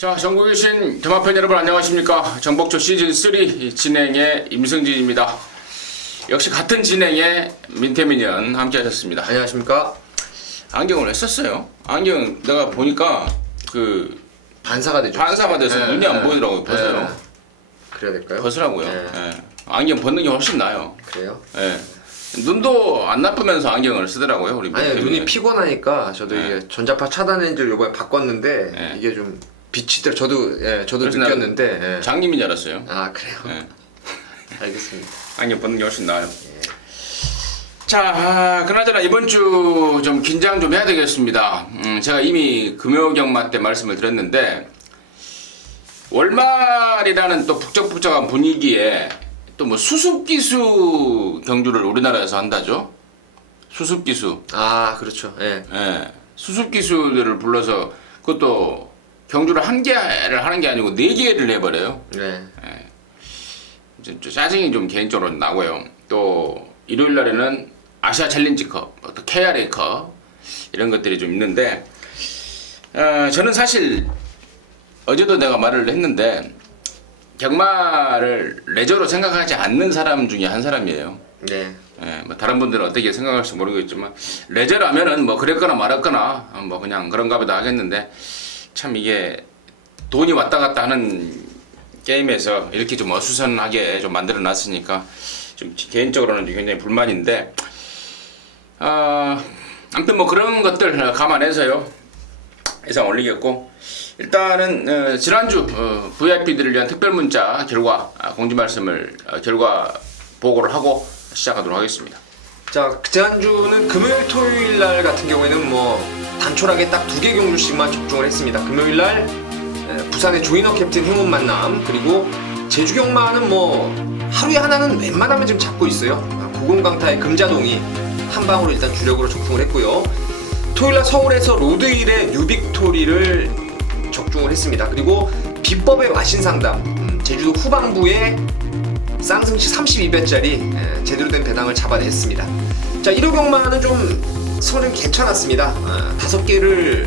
자, 전국에 계신 드마팬 여러분 안녕하십니까. 정복초 시즌3 진행의 임승진입니다. 역시 같은 진행의 민태민연 함께 하셨습니다. 안녕하십니까. 안경을 했었어요. 안경 내가 보니까 그 반사가 되죠. 반사가 돼서 눈이 안 보이더라고요. 벗어요. 그래야 될까요? 벗으라고요. 네. 예. 안경 벗는 게 훨씬 나아요. 그래요? 예. 눈도 안 나쁘면서 안경을 쓰더라고요. 우리 아니 민태민연. 눈이 피곤하니까 저도 이게 전자파 차단 렌즈를 이번에 바꿨는데 이게 좀 빛이 저도 그래서 느꼈는데 장님인 줄 알았어요. 아 그래요? 예. 알겠습니다. 안경 벗는 게 훨씬 나아요. 자, 그나저나 이번 주 좀 긴장 좀 해야 되겠습니다. 제가 이미 금요경마 때 말씀을 드렸는데 월말이라는 또 북적북적한 분위기에 또 뭐 수습기수 경주를 우리나라에서 한다죠. 수습기수. 아 그렇죠. 예. 예. 수습기수들을 불러서 그것도 경주를 한 개를 하는 게 아니고 네 개를 해버려요. 네. 좀 짜증이 좀 개인적으로 나고요. 또 일요일 날에는 아시아 챌린지컵, 또 KRA컵 이런 것들이 좀 있는데 저는 사실 어제도 내가 말을 했는데 경마를 레저로 생각하지 않는 사람 중에 한 사람이에요. 네. 예, 뭐 다른 분들은 어떻게 생각할지 모르겠지만 레저라면은 뭐 그랬거나 말았거나 뭐 그냥 그런가 보다 하겠는데 참 이게 돈이 왔다 갔다 하는 게임에서 이렇게 좀 어수선하게 좀 만들어 놨으니까 좀 개인적으로는 굉장히 불만인데 아무튼 뭐 그런 것들 감안해서요 예상 올리겠고 일단은 지난주 VIP들을 위한 특별 문자 결과 공지 말씀을 결과 보고를 하고 시작하도록 하겠습니다. 자 지난주는 금요일 토요일 날 같은 경우에는 뭐 단촐하게 딱 2개 경주씩만 적중을 했습니다. 금요일 날 부산의 조인호 캡틴 행운 만남 그리고 제주 경마는 뭐 하루에 하나는 웬만하면 지금 잡고 있어요. 고금강타의 금자동이 한 방으로 일단 주력으로 적중을 했고요. 토요일날 서울에서 로드힐의 뉴빅토리를 적중을 했습니다. 그리고 비법의 와신상담 제주도 후반부에 쌍승시 32배짜리 제대로 된 배당을 잡아냈습니다. 자 1호 경마는 좀 선은 괜찮았습니다. 5개를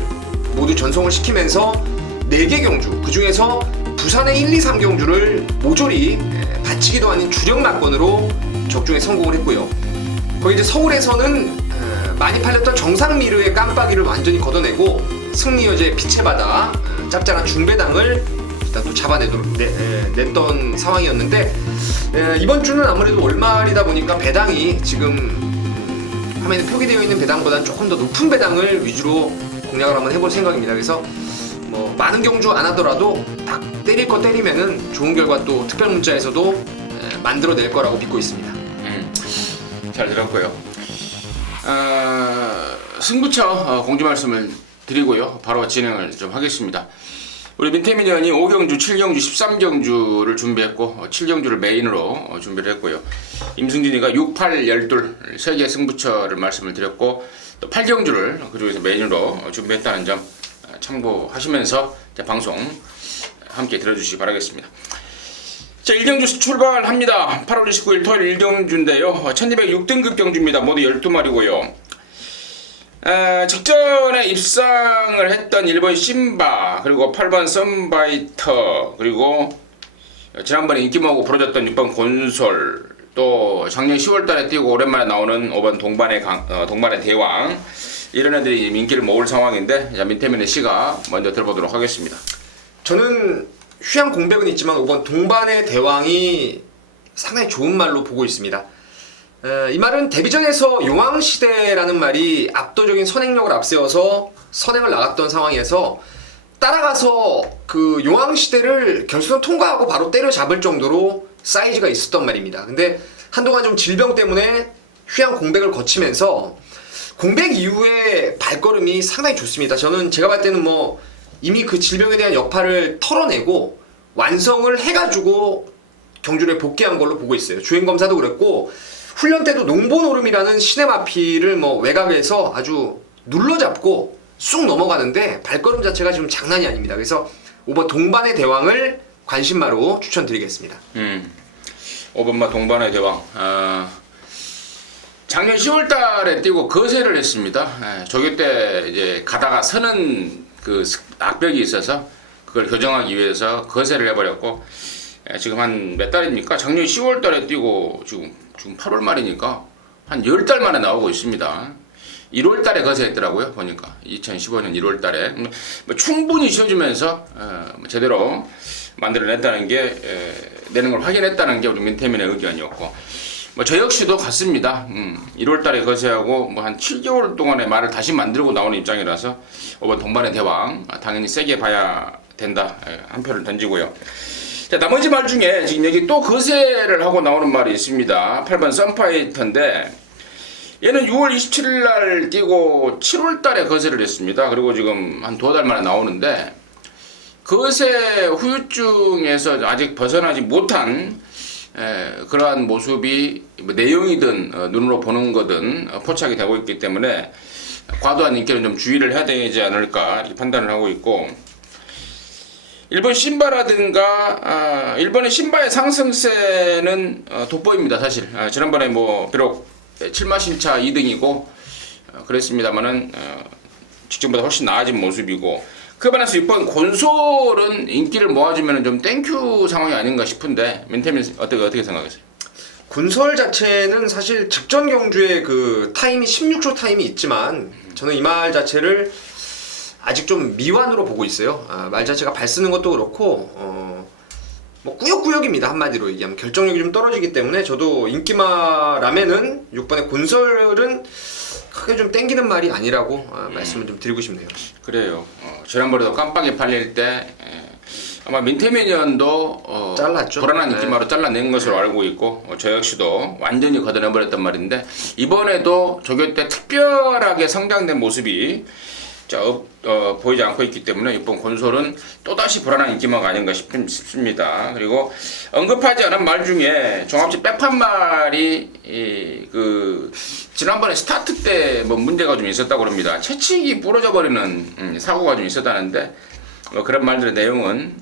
모두 전송을 시키면서 4개 경주 그 중에서 부산의 1, 2, 3 경주를 모조리 받치기도 아닌 주력 막건으로 적중에 성공을 했고요. 거기 이제 서울에서는 많이 팔렸던 정상미르의 깜빡이를 완전히 걷어내고 승리여제 빛의 바다 짭짤한 중배당을 일단 또 잡아내도록 냈던 상황이었는데 이번 주는 아무래도 월말이다 보니까 배당이 지금 화면에 표기되어 있는 배당보다는 조금 더 높은 배당을 위주로 공략을 한번 해볼 생각입니다. 그래서 뭐 많은 경주 안 하더라도 딱 때릴 거 때리면은 좋은 결과 또 특별 문자에서도 만들어낼 거라고 믿고 있습니다. 잘 들었고요. 승부처 공지 말씀을 드리고요. 바로 진행을 좀 하겠습니다. 우리 민태민연이 5경주, 7경주, 13경주를 준비했고 7경주를 메인으로 준비를 했고요. 임승진이가 6, 8, 12 3개 승부처를 말씀을 드렸고 또 8경주를 그중에서 메인으로 준비했다는 점 참고하시면서 방송 함께 들어주시기 바라겠습니다. 자 1경주 출발합니다. 8월 29일 토요일 1경주인데요. 1206등급 경주입니다. 모두 12마리고요. 직전에 입상을 했던 1번 심바 그리고 8번 썬바이터 그리고 지난번에 인기모으고 부러졌던 6번 곤솔 또 작년 10월달에 뛰고 오랜만에 나오는 5번 동반의 대왕 이런 애들이 인기를 모을 상황인데 민태민의 시가 먼저 들어보도록 하겠습니다. 저는 휴양 공백은 있지만 5번 동반의 대왕이 상당히 좋은 말로 보고 있습니다. 이 말은 데뷔전에서 용왕시대라는 말이 압도적인 선행력을 앞세워서 선행을 나갔던 상황에서 따라가서 그 용왕시대를 결승 통과하고 바로 때려잡을 정도로 사이즈가 있었던 말입니다. 근데 한동안 좀 질병 때문에 휴양 공백을 거치면서 공백 이후에 발걸음이 상당히 좋습니다. 저는 제가 봤을 때는 뭐 이미 그 질병에 대한 여파를 털어내고 완성을 해가지고 경주에 복귀한 걸로 보고 있어요. 주행검사도 그랬고 훈련 때도 농보노름이라는 시네마피를 뭐 외곽에서 아주 눌러잡고 쑥 넘어가는데 발걸음 자체가 지금 장난이 아닙니다. 그래서 5번 동반의 대왕을 관심마로 추천드리겠습니다. 5번마 동반의 대왕. 작년 10월달에 뛰고 거세를 했습니다. 조교 때 이제 가다가 서는 그 악벽이 있어서 그걸 교정하기 위해서 거세를 해버렸고 지금 한 몇 달입니까? 작년 10월 달에 뛰고 지금 8월 말이니까 한 10달 만에 나오고 있습니다. 1월 달에 거세했더라고요. 보니까 2015년 1월 달에 뭐 충분히 쉬어주면서 제대로 만들어냈다는 게 내는 걸 확인했다는 게 우리 민태민의 의견이었고 뭐 저 역시도 같습니다. 1월 달에 거세하고 뭐 한 7개월 동안의 말을 다시 만들고 나오는 입장이라서 이번 동반의 대왕 당연히 세게 봐야 된다. 한 표를 던지고요. 자, 나머지 말 중에 지금 여기 또 거세를 하고 나오는 말이 있습니다. 8번 썬파이터인데 얘는 6월 27일 날 뛰고 7월 달에 거세를 했습니다. 그리고 지금 한 2달 만에 나오는데 거세 후유증에서 아직 벗어나지 못한 그러한 모습이 뭐 내용이든 눈으로 보는 거든 포착이 되고 있기 때문에 과도한 인기는 좀 주의를 해야 되지 않을까 이렇게 판단을 하고 있고 일본 신바라든가 일본의 신바의 상승세는 돋보입니다. 사실 지난번에 뭐 비록 7마신차 2등이고 그랬습니다만은 직전보다 훨씬 나아진 모습이고 그에 반해서 이번 곤솔은 인기를 모아주면 좀 땡큐 상황이 아닌가 싶은데 민태민 어떻게 생각하세요? 군설 자체는 사실 직전 경주에 그 타임이 16초 타임이 있지만 저는 이 말 자체를 아직 좀 미완으로 보고 있어요. 말 자체가 발 쓰는 것도 그렇고 뭐 꾸역꾸역입니다. 한마디로 얘기하면 결정력이 좀 떨어지기 때문에 저도 인기마라면은 6번의 곤설은 크게 좀 땡기는 말이 아니라고 말씀을 좀 드리고 싶네요. 그래요. 지난번에도 깜빡이 팔릴 때 아마 민태민 의원도 잘랐죠. 불안한 인기마로 잘라낸 것으로 알고 있고 저 역시도 완전히 걷어내버렸단 말인데 이번에도 조교 때 특별하게 성장된 모습이 보이지 않고 있기 때문에 이번 곤솔은 또다시 불안한 인기마가 아닌가 싶습니다. 그리고 언급하지 않은 말 중에 종합지 백판 말이 지난번에 스타트 때 뭐 문제가 좀 있었다고 합니다. 채찍이 부러져 버리는 사고가 좀 있었다는데 그런 말들의 내용은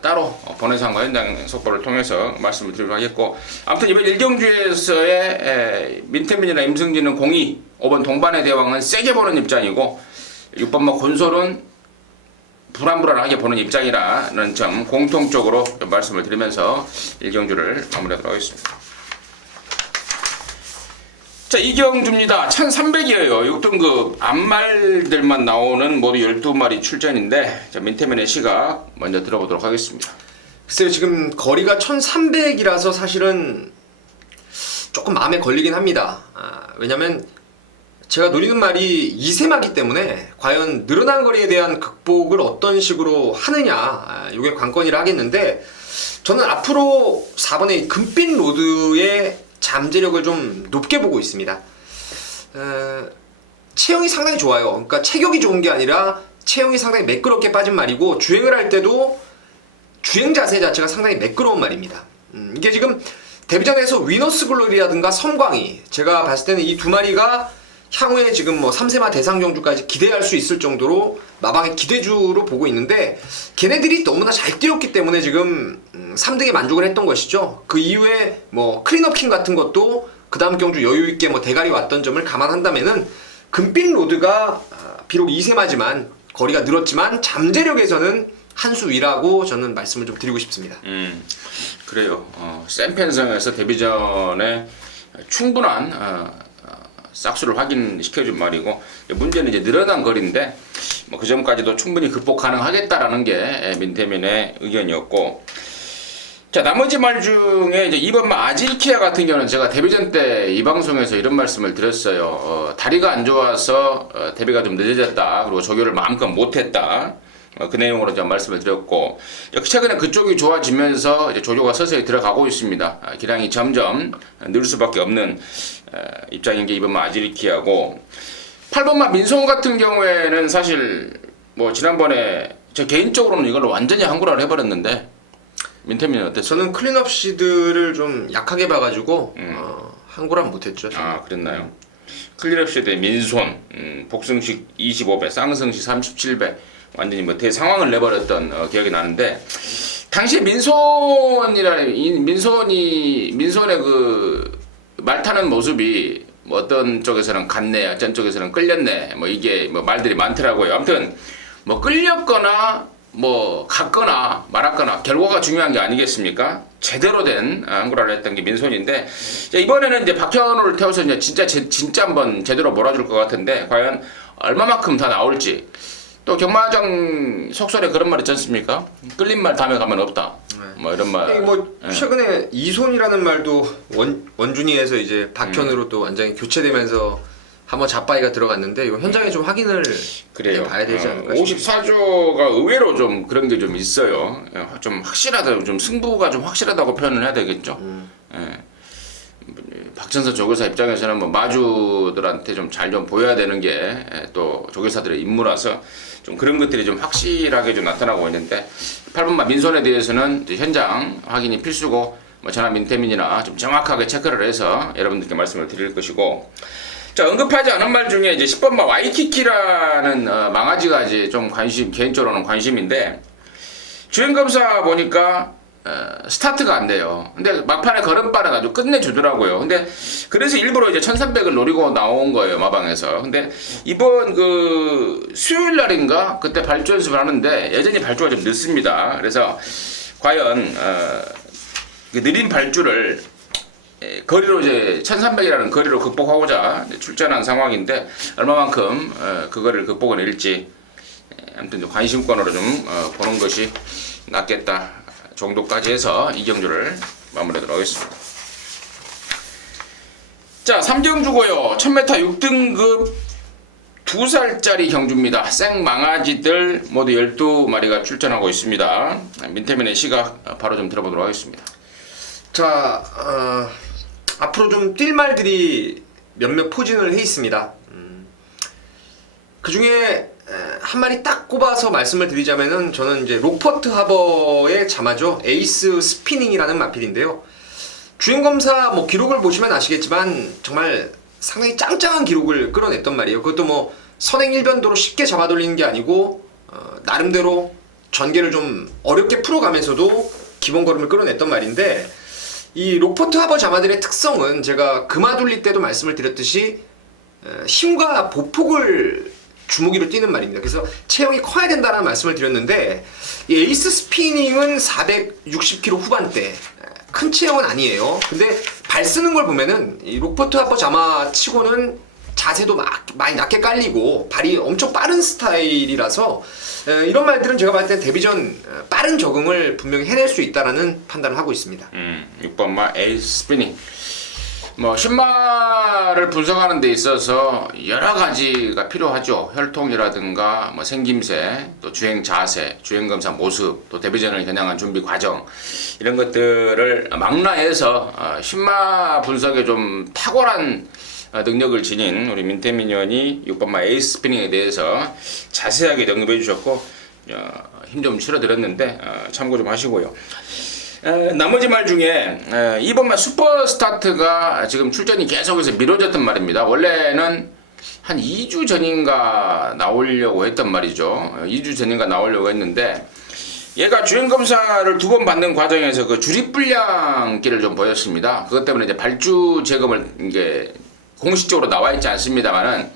따로 본회상과 현장 속보를 통해서 말씀을 드리도록 하겠고 아무튼 이번 1경주에서의 민태민이나 임승진은 02 5번 동반의 대왕은 세게 보는 입장이고 6번 곤솔은 불안하게 보는 입장이라는 점 공통적으로 말씀을 드리면서 1경주를 마무리하도록 하겠습니다. 자, 2경주입니다. 1300이에요. 6등급 앞말들만 나오는 모두 12마리 출전인데 자, 민태민의 시각 먼저 들어보도록 하겠습니다. 글쎄요, 지금 거리가 1300이라서 사실은 조금 마음에 걸리긴 합니다. 왜냐면 제가 노리는 말이 2세마기 때문에 과연 늘어난 거리에 대한 극복을 어떤 식으로 하느냐 이게 관건이라 하겠는데 저는 앞으로 4번의 금빛 로드의 잠재력을 좀 높게 보고 있습니다. 체형이 상당히 좋아요. 그러니까 체격이 좋은 게 아니라 체형이 상당히 매끄럽게 빠진 말이고 주행을 할 때도 주행 자세 자체가 상당히 매끄러운 말입니다. 이게 지금 데뷔전에서 위너스 글로리라든가 섬광이 제가 봤을 때는 이 두 마리가 향후에 지금 뭐 3세마 대상 경주까지 기대할 수 있을 정도로 마방의 기대주로 보고 있는데 걔네들이 너무나 잘 뛰었기 때문에 지금 3등에 만족을 했던 것이죠. 그 이후에 뭐 클린업킹 같은 것도 그 다음 경주 여유있게 뭐 대가리 왔던 점을 감안한다면은 금빛 로드가 비록 2세마지만 거리가 늘었지만 잠재력에서는 한 수 위라고 저는 말씀을 좀 드리고 싶습니다. 그래요. 샘펜성에서 데뷔전에 충분한 싹수를 확인시켜준 말이고 문제는 이제 늘어난 거리인데 뭐 그 점까지도 충분히 극복 가능하겠다라는 게 민태민의 의견이었고 자 나머지 말 중에 이제 2번 아질키아 같은 경우는 제가 데뷔전 때 이 방송에서 이런 말씀을 드렸어요. 다리가 안 좋아서 데뷔가 좀 늦어졌다. 그리고 조교를 마음껏 못했다. 그 내용으로 좀 말씀을 드렸고 최근에 그쪽이 좋아지면서 이제 조교가 서서히 들어가고 있습니다. 기량이 점점 늘 수밖에 없는 입장인 게 이번 아지리키하고 8번마 민송 같은 경우에는 사실 뭐 지난번에 저 개인적으로는 이걸 완전히 한구라를 해버렸는데 민태민은 어땠어요? 저는 클린업 시드를 좀 약하게 봐가지고 한구란 못했죠. 아 그랬나요? 클린업 시드의 민손 복승식 25배 쌍승식 37배 완전히 뭐 대상황을 내버렸던 기억이 나는데 당시 민손의 그 말 타는 모습이 뭐 어떤 쪽에서는 갔네 어떤 쪽에서는 끌렸네 뭐 이게 뭐 말들이 많더라고요. 아무튼 뭐 끌렸거나 뭐 갔거나 말았거나 결과가 중요한 게 아니겠습니까? 제대로 된 안구라를 했던 게 민손인데 이번에는 이제 박현우를 태워서 이제 진짜 한번 제대로 몰아줄 것 같은데 과연 얼마만큼 다 나올지. 또 경마장 속설에 그런 말 있지 않습니까? 끌린 말 다음에 가면 없다. 뭐 이런 말. 뭐 최근에 이손이라는 말도 원준이에서 이제 박현으로 또 완전히 교체되면서 한번 잡바이가 들어갔는데 이거 현장에 좀 확인을 그래요. 봐야 되지 않을까 54조가 의외로 좀 그런 게 좀 있어요. 좀 확실하다, 좀 승부가 좀 확실하다고 표현을 해야 되겠죠. 예. 박천선 조교사 입장에서는 뭐 마주들한테 좀 잘 좀 보여야 되는 게 또 조교사들의 임무라서 좀 그런 것들이 좀 확실하게 좀 나타나고 있는데 8번마 민손에 대해서는 현장 확인이 필수고 뭐 전화 민태민이나 좀 정확하게 체크를 해서 여러분들께 말씀을 드릴 것이고. 자, 언급하지 않은 말 중에 이제 10번마 와이키키라는 망아지가 이제 좀 개인적으로는 관심인데 주행검사 보니까 스타트가 안 돼요. 근데 막판에 걸음발은 아주 끝내주더라고요. 근데 그래서 일부러 이제 1300을 노리고 나온 거예요, 마방에서. 근데 이번 그 수요일 날인가 그때 발주 연습을 하는데 여전히 발주가 좀 늦습니다. 그래서 과연 그 느린 발주를 거리로 이제 1300이라는 거리로 극복하고자 출전한 상황인데 얼마만큼 그거를 극복해낼지 아무튼 관심권으로 좀 보는 것이 낫겠다 정도까지 해서 이 경주를 마무리하도록 하겠습니다. 자, 3경주고요. 1000m 6등급 2살짜리 경주입니다. 생망아지들 모두 12마리가 출전하고 있습니다. 민태민의 시각 바로 좀 들어보도록 하겠습니다. 자, 앞으로 좀 뛸 말들이 몇몇 포진을 해 있습니다. 그 중에 한 마리 딱 꼽아서 말씀을 드리자면은 저는 이제 록퍼트 하버의 자마죠. 에이스 스피닝이라는 마필인데요. 주행검사 뭐 기록을 보시면 아시겠지만 정말 상당히 짱짱한 기록을 끌어냈단 말이에요. 그것도 뭐 선행 일변도로 쉽게 잡아돌리는 게 아니고 나름대로 전개를 좀 어렵게 풀어가면서도 기본 걸음을 끌어냈단 말인데 이 록퍼트 하버 자마들의 특성은 제가 금화돌리 때도 말씀을 드렸듯이 힘과 보폭을 주무기로 뛰는 말입니다. 그래서 체형이 커야 된다는 말씀을 드렸는데 이 에이스 스피닝은 460kg 후반대 큰 체형은 아니에요. 근데 발 쓰는 걸 보면은 이 록퍼트 하버 자마 치고는 자세도 많이 낮게 깔리고 발이 엄청 빠른 스타일이라서 이런 말들은 제가 봤을 때 데뷔전 빠른 적응을 분명히 해낼 수 있다라는 판단을 하고 있습니다. 6번마 에이스 스피닝. 뭐 신마를 분석하는 데 있어서 여러 가지가 필요하죠. 혈통이라든가 뭐 생김새, 또 주행 자세, 주행 검사 모습, 또 데뷔전을 겨냥한 준비 과정 이런 것들을 망라해서 신마 분석에 좀 탁월한 능력을 지닌 우리 민태민 의원이 6번마 에이스 스피닝에 대해서 자세하게 언급해 주셨고 힘 좀 실어드렸는데 참고 좀 하시고요. 나머지 말 중에 2번마 슈퍼스타트가 지금 출전이 계속해서 미뤄졌단 말입니다. 원래는 한 2주 전인가 나오려고 했단 말이죠. 2주 전인가 나오려고 했는데 얘가 주행검사를 2번 받는 과정에서 그 주립불량기를 좀 보였습니다. 그것 때문에 이제 발주 재검을 이게 공식적으로 나와 있지 않습니다만은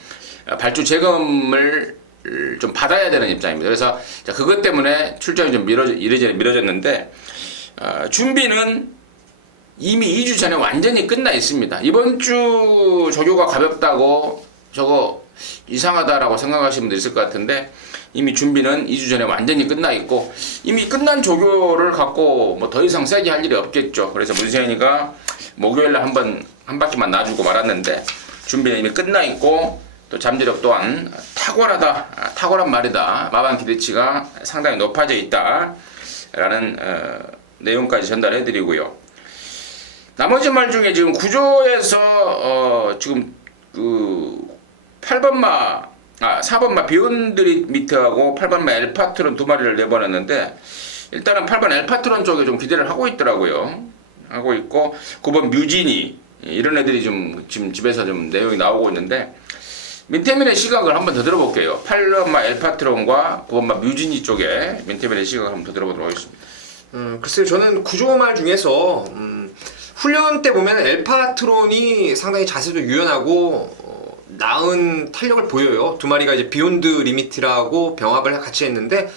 발주 재검을 좀 받아야 되는 입장입니다. 그래서 그것 때문에 출전이 좀 이래저래 미뤄졌는데 준비는 이미 2주 전에 완전히 끝나 있습니다. 이번 주 조교가 가볍다고 저거 이상하다라고 생각하시는 분들 있을 것 같은데 이미 준비는 2주 전에 완전히 끝나 있고 이미 끝난 조교를 갖고 뭐 더 이상 세게 할 일이 없겠죠. 그래서 문세현이가 목요일날 한 바퀴만 놔주고 말았는데 준비는 이미 끝나 있고 또 잠재력 또한 탁월한 말이다. 마방 기대치가 상당히 높아져 있다 라는 내용까지 전달해 드리고요. 나머지 말 중에 지금 구조에서 지금 그 4번마 비욘드 미트하고 8번마 엘파트론 2마리를 내보냈는데 일단은 8번 엘파트론 쪽에 좀 기대를 하고 있더라고요. 하고 있고 9번 뮤지니 이런 애들이 좀 지금 집에서 좀 내용이 나오고 있는데 민태민의 시각을 한번 더 들어볼게요. 8번마 엘파트론과 9번마 뮤지니 쪽에 민태민의 시각을 한번 더 들어보도록 하겠습니다. 글쎄요, 저는 구조말 중에서 훈련 때 보면 엘파트론이 상당히 자세도 유연하고 나은 탄력을 보여요. 2마리가 이제 비욘드 리미트라고 병합을 같이 했는데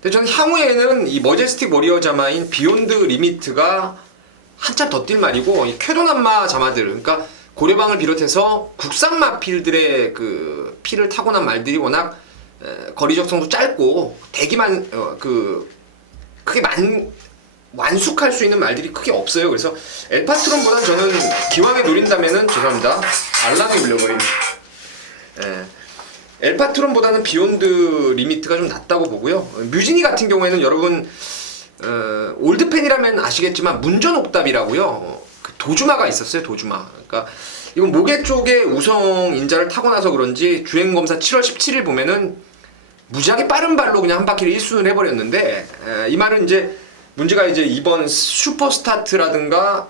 근데 저는 향후에는 이 머제스틱 워리어 자마인 비욘드 리미트가 한참 더 뛸 말이고, 이 쾌도남마 자마들, 그러니까 고려방을 비롯해서 국산 마필들의 그 피를 타고난 말들이 워낙 거리 적성도 짧고 대기만 크게 완숙할 수 있는 말들이 크게 없어요. 그래서 엘파트론보다는 저는 기왕에 노린다면은, 죄송합니다, 알람이 울려버린, 엘파트론보다는 비욘드 리미트가 좀 낫다고 보고요. 뮤지니 같은 경우에는 여러분 올드팬이라면 아시겠지만 문전옥답이라고요. 그 도주마가 있었어요. 도주마. 그러니까 이건 모계 쪽에 우성 인자를 타고 나서 그런지 주행검사 7월 17일 보면은 무지하게 빠른 발로 그냥 한 바퀴를 1순을 해버렸는데, 이 말은 이제 문제가 이제 이번 슈퍼스타트라든가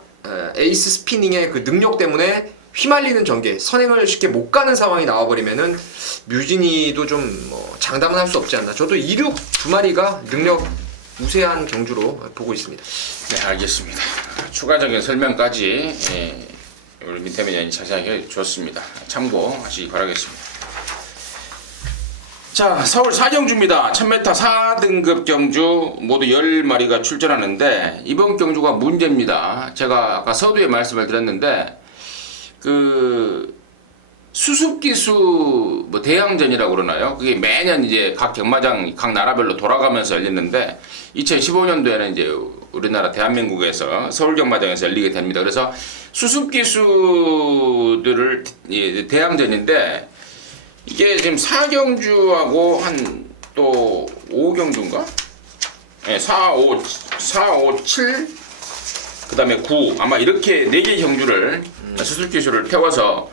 에이스 스피닝의 그 능력 때문에 휘말리는 전개, 선행을 쉽게 못 가는 상황이 나와버리면은 뮤지니도 좀 뭐 장담은 할 수 없지 않나. 저도 2륙 두 마리가 능력 우세한 경주로 보고 있습니다. 네, 알겠습니다. 추가적인 설명까지 우리 민태민이 자세하게 해줬습니다. 참고하시기 바라겠습니다. 자, 서울 4경주입니다. 1000m 4등급 경주 모두 10마리가 출전하는데, 이번 경주가 문제입니다. 제가 아까 서두에 말씀을 드렸는데, 그 수습기수 뭐 대항전이라고 그러나요? 그게 매년 이제 각 경마장 각 나라별로 돌아가면서 열리는데, 2015년도에는 이제 우리나라 대한민국에서 서울 경마장에서 열리게 됩니다. 그래서 수습기수들을 대항전인데, 이게 지금 4경주하고 한 또 5경주인가? 네, 4, 5, 7, 그 다음에 9, 아마 이렇게 4개 경주를 수술기술을 태워서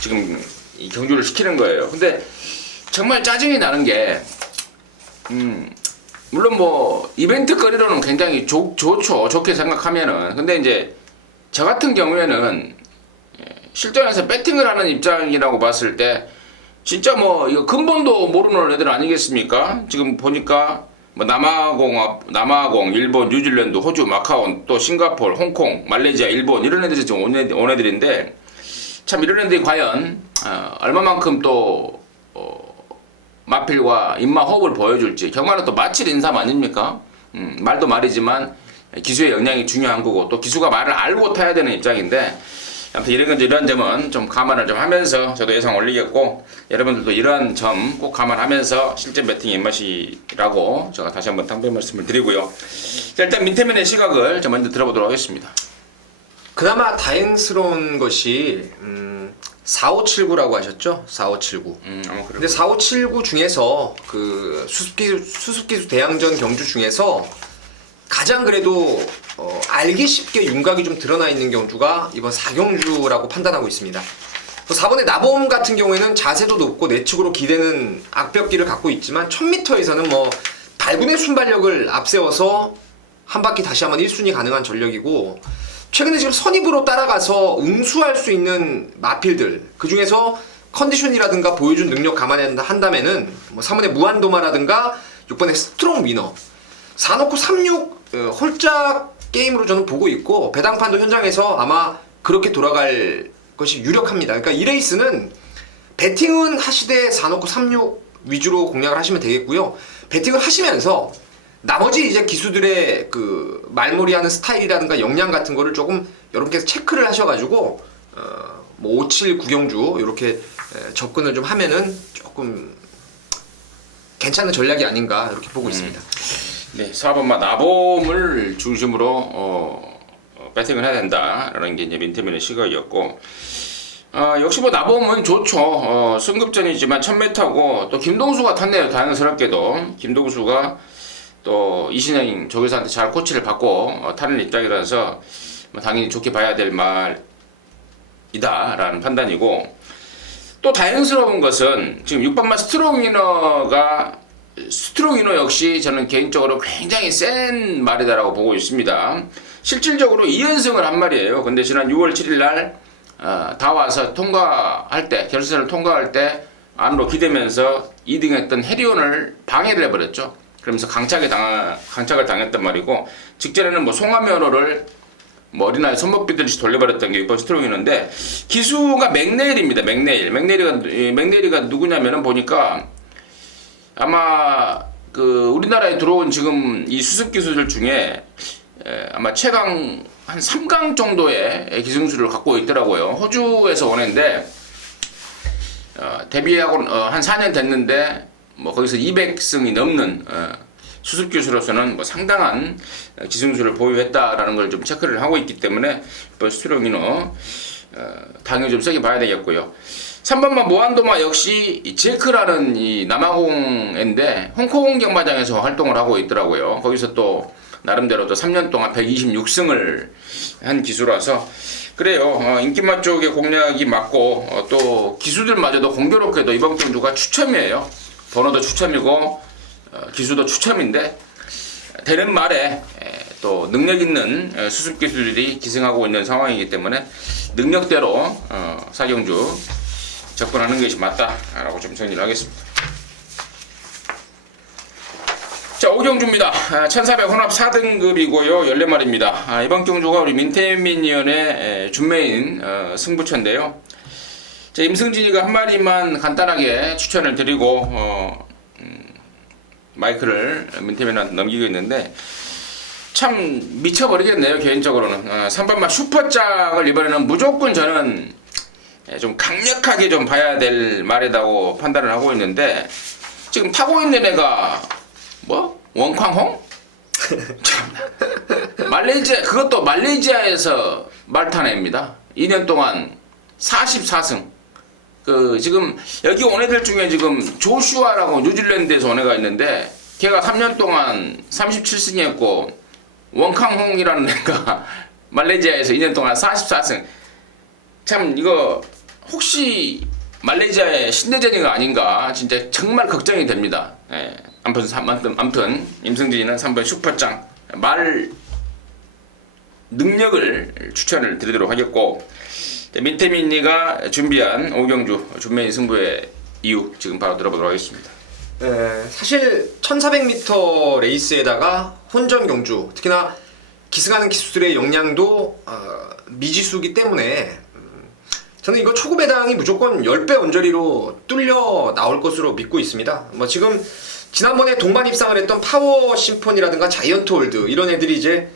지금 이 경주를 시키는 거예요. 근데 정말 짜증이 나는 게, 물론 뭐 이벤트 거리로는 굉장히 좋죠. 좋게 생각하면은. 근데 이제 저 같은 경우에는 실전에서 배팅을 하는 입장이라고 봤을 때 진짜 뭐 이거 근본도 모르는 애들 아니겠습니까? 지금 보니까 뭐 남아공, 일본, 뉴질랜드, 호주, 마카오, 또 싱가포르, 홍콩, 말레이시아, 일본 이런 애들이 지금 온 애들인데, 참 이런 애들이 과연 얼마만큼 또 마필과 입마 호흡을 보여줄지. 경마는 또 마칠 인삼 아닙니까? 말도 말이지만 기수의 역량이 중요한 거고, 또 기수가 말을 알고 타야 되는 입장인데, 아무튼 이런 점은 좀 감안을 좀 하면서 저도 예상 올리겠고, 여러분들도 이러한 점 꼭 감안하면서 실전 배팅 입맛이라고 제가 다시 한번 당부의 말씀을 드리고요. 자, 일단 민태민의 시각을 좀 먼저 들어보도록 하겠습니다. 그나마 다행스러운 것이 4579라고 하셨죠? 4579. 근데 4579 중에서 그 수습기수 대항전 경주 중에서 가장 그래도 알기 쉽게 윤곽이 좀 드러나 있는 경주가 이번 4경주라고 판단하고 있습니다. 4번의 나봄 같은 경우에는 자세도 높고 내측으로 기대는 악벽기를 갖고 있지만 1000m에서는 뭐 발군의 순발력을 앞세워서 한 바퀴 다시 한번 1순위 가능한 전력이고, 최근에 지금 선입으로 따라가서 응수할 수 있는 마필들, 그 중에서 컨디션이라든가 보여준 능력 감안한다면은 뭐 3번의 무한도마라든가 6번의 스트롱 위너, 4놓고 36 홀짝 게임으로 저는 보고 있고, 배당판도 현장에서 아마 그렇게 돌아갈 것이 유력합니다. 그러니까 이 레이스는 배팅은 하시되 4놓고 36 위주로 공략을 하시면 되겠고요. 배팅을 하시면서 나머지 이제 기수들의 그 말몰이하는 스타일이라든가 역량 같은 거를 조금 여러분께서 체크를 하셔가지고 뭐 5, 7, 9경주 이렇게 접근을 좀 하면은 조금 괜찮은 전략이 아닌가 이렇게 보고 있습니다. 네, 4번마 나봄을 중심으로 배팅을 해야 된다라는 게 이제 민태민의 시각이었고, 역시 뭐 나봄은 좋죠. 승급전이지만 1000m고 또 김동수가 탔네요. 다행스럽게도 김동수가 또 이신영 조교사한테 잘 코치를 받고 타는 입장이라서 뭐 당연히 좋게 봐야 될 말이다라는 판단이고, 또 다행스러운 것은 지금 6번마 스트롱 위너 역시 저는 개인적으로 굉장히 센 말이다라고 보고 있습니다. 실질적으로 2연승을 한 말이에요. 근데 지난 6월 7일 날 다 와서 통과할 때, 결승을 통과할 때 안으로 기대면서 2등했던 해리온을 방해를 해버렸죠. 그러면서 강착을 당했단 말이고, 직전에는 뭐 송하면허를 뭐 어린아이 손목비듯이 돌려버렸던 게 6번 스트롱 위너인데, 기수가 맥네일입니다. 맥네일이가 누구냐면은 보니까 아마 그 우리나라에 들어온 지금 이 수습 기수들 중에 아마 최강 한 3강 정도의 기승술을 갖고 있더라고요. 호주에서 오는데 데뷔하고 한 4년 됐는데 뭐 거기서 200승이 넘는 수습 기수로서는 뭐 상당한 기승술을 보유했다라는 걸 좀 체크를 하고 있기 때문에 이번 스트롱이너 당연히 좀 세게 봐야 되겠고요. 3번만 모한도마 역시 이 제크라는 이 남아공인데 홍콩 경마장에서 활동을 하고 있더라고요. 거기서 또 나름대로 또 3년 동안 126승을 한 기수라서 그래요. 인기마 쪽의 공략이 맞고 또 기수들마저도 공교롭게도 이번 경주가 추첨이에요. 번호도 추첨이고 기수도 추첨인데 되는 말에 또 능력 있는 수습 기수들이 기승하고 있는 상황이기 때문에 능력대로 사경주 접근하는 것이 맞다라고 좀 정리를 하겠습니다. 자, 5경주입니다. 1400 혼합 4등급이고요. 14마리입니다. 이번 경주가 우리 민태민위원의 준메인 승부처인데요. 자, 임승진이가 한 마리만 간단하게 추천을 드리고 마이크를 민태민한테 넘기고 있는데 참 미쳐버리겠네요. 개인적으로는 3번만 슈퍼장을 이번에는 무조건 저는 좀 강력하게 좀 봐야 될 말이라고 판단을 하고 있는데 지금 타고 있는 애가 뭐? 원쾅홍? 참나. 말레이시아, 그것도 말레이시아에서 말 탄 애입니다. 2년 동안 44승. 그, 지금, 여기 온 애들 중에 지금 조슈아라고 뉴질랜드에서 온 애가 있는데, 걔가 3년 동안 37승 했고, 원캉홍이라는 애가 말레이시아에서 2년 동안 44승. 참, 이거, 혹시 말레이시아의 신대전이가 아닌가, 진짜 정말 걱정이 됩니다. 예. 아무튼 임승진이는 3번 슈퍼짱 말 능력을 추천을 드리도록 하겠고, 민태민이가 준비한 5경주 준메인 승부의 이유 지금 바로 들어보도록 하겠습니다. 사실 1400m 레이스에다가 혼전 경주, 특히나 기승하는 기수들의 역량도 미지수기 때문에 저는 이거 초구 배당이 무조건 10배 언저리로 뚫려 나올 것으로 믿고 있습니다. 뭐 지금 지난번에 동반 입상을 했던 파워 심포니라든가 자이언트 홀드 이런 애들이 이제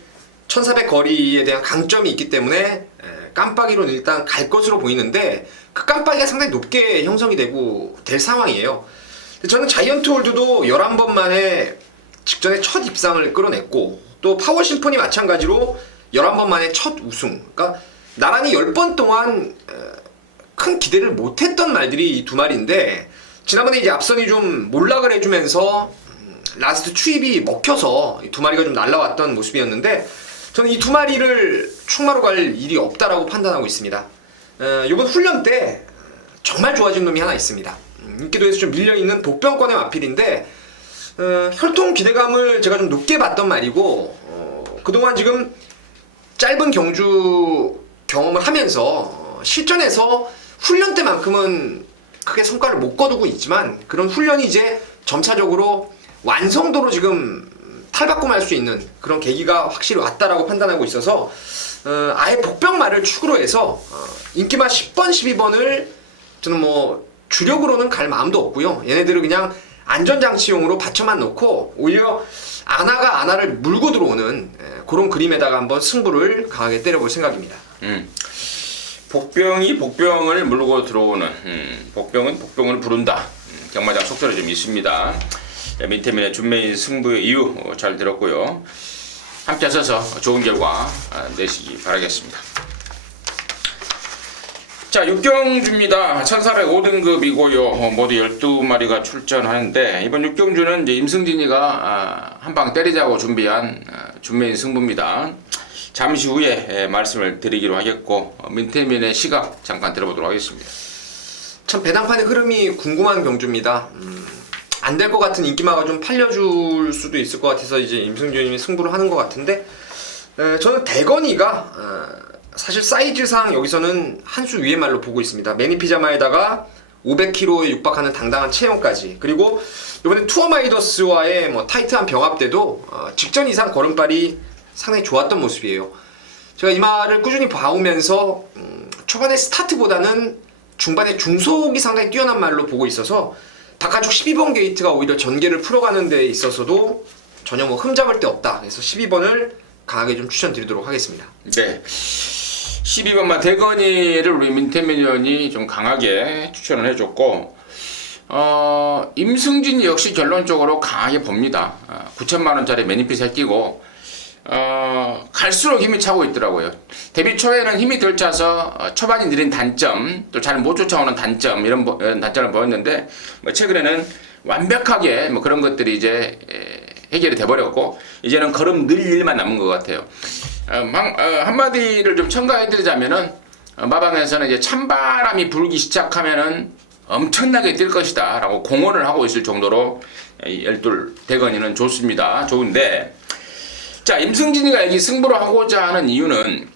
1400 거리에 대한 강점이 있기 때문에 깜빡이로는 일단 갈 것으로 보이는데 그 깜빡이가 상당히 높게 형성이 되고 될 상황이에요. 저는 자이언트 홀드도 11번 만에 직전에 첫 입상을 끌어냈고 또 파워 심포니 마찬가지로 11번 만에 첫 우승. 그러니까 나란히 10번 동안 큰 기대를 못했던 말들이 이 두 마리인데 지난번에 이제 앞선이 좀 몰락을 해주면서 라스트 추입이 먹혀서 이 두 마리가 좀 날라왔던 모습이었는데 저는 이 두 마리를 충마로 갈 일이 없다라고 판단하고 있습니다. 이번 훈련 때 정말 좋아진 놈이 하나 있습니다. 인기도에서 좀 밀려있는 복병권의 마필인데 혈통 기대감을 제가 좀 높게 봤던 말이고 그동안 지금 짧은 경주 경험을 하면서 실전에서 훈련 때만큼은 크게 성과를 못 거두고 있지만 그런 훈련이 이제 점차적으로 완성도로 지금 탈바꿈할 수 있는 그런 계기가 확실히 왔다라고 판단하고 있어서 아예 복병말을 축으로 해서 인기마 10번, 12번을 저는 뭐 주력으로는 갈 마음도 없고요. 얘네들을 그냥 안전장치용으로 받쳐만 놓고 오히려 아나가 아나를 물고 들어오는 그런 그림에다가 한번 승부를 강하게 때려볼 생각입니다. 복병이 복병을 물고 들어오는 복병은 복병을 부른다. 경마장 속설이 좀 있습니다. 민태민의 준메인 승부의 이유 잘 들었고요. 함께 하셔서 좋은 결과 내시기 바라겠습니다. 자, 6경주입니다. 1405등급이고요. 모두 12마리가 출전하는데 이번 6경주는 이제 임승진이가 한방 때리자고 준비한 준메인 승부입니다. 잠시 후에 말씀을 드리기로 하겠고 민태민의 시각 잠깐 들어보도록 하겠습니다. 참 배당판의 흐름이 궁금한 경주입니다. 안 될 것 같은 인기마가 좀 팔려줄 수도 있을 것 같아서 이제 임승준님이 승부를 하는 것 같은데 저는 대건이가 사실 사이즈상 여기서는 한 수 위의 말로 보고 있습니다. 매니피자마에다가 500kg에 육박하는 당당한 체형까지, 그리고 이번에 투어마이더스와의 뭐 타이트한 병합 때도 직전 이상 걸음발이 상당히 좋았던 모습이에요. 제가 이 말을 꾸준히 봐오면서 초반에 스타트보다는 중반에 중속이 상당히 뛰어난 말로 보고 있어서 바깥쪽 12번 게이트가 오히려 전개를 풀어가는 데 있어서도 전혀 뭐 흠잡을 데 없다. 그래서 12번을 강하게 좀 추천드리도록 하겠습니다. 네. 12번마 대건이를 우리 민태민 의원이 좀 강하게 추천을 해줬고, 임승진이 역시 결론적으로 강하게 봅니다. 9천만 원짜리 매니핏에 끼고, 갈수록 힘이 차고 있더라고요. 데뷔 초에는 힘이 덜 차서 초반이 느린 단점, 또 잘 못 쫓아오는 단점, 이런 단점을 보였는데, 뭐 최근에는 완벽하게 뭐 그런 것들이 이제 해결이 돼버렸고, 이제는 걸음 늘 일만 남은 것 같아요. 한마디를 좀 첨가해드리자면은, 마방에서는 이제 찬바람이 불기 시작하면은 엄청나게 뛸 것이다 라고 공언을 하고 있을 정도로 열둘 대건이는 좋습니다. 좋은데, 자, 임승진이가 여기 승부를 하고자 하는 이유는,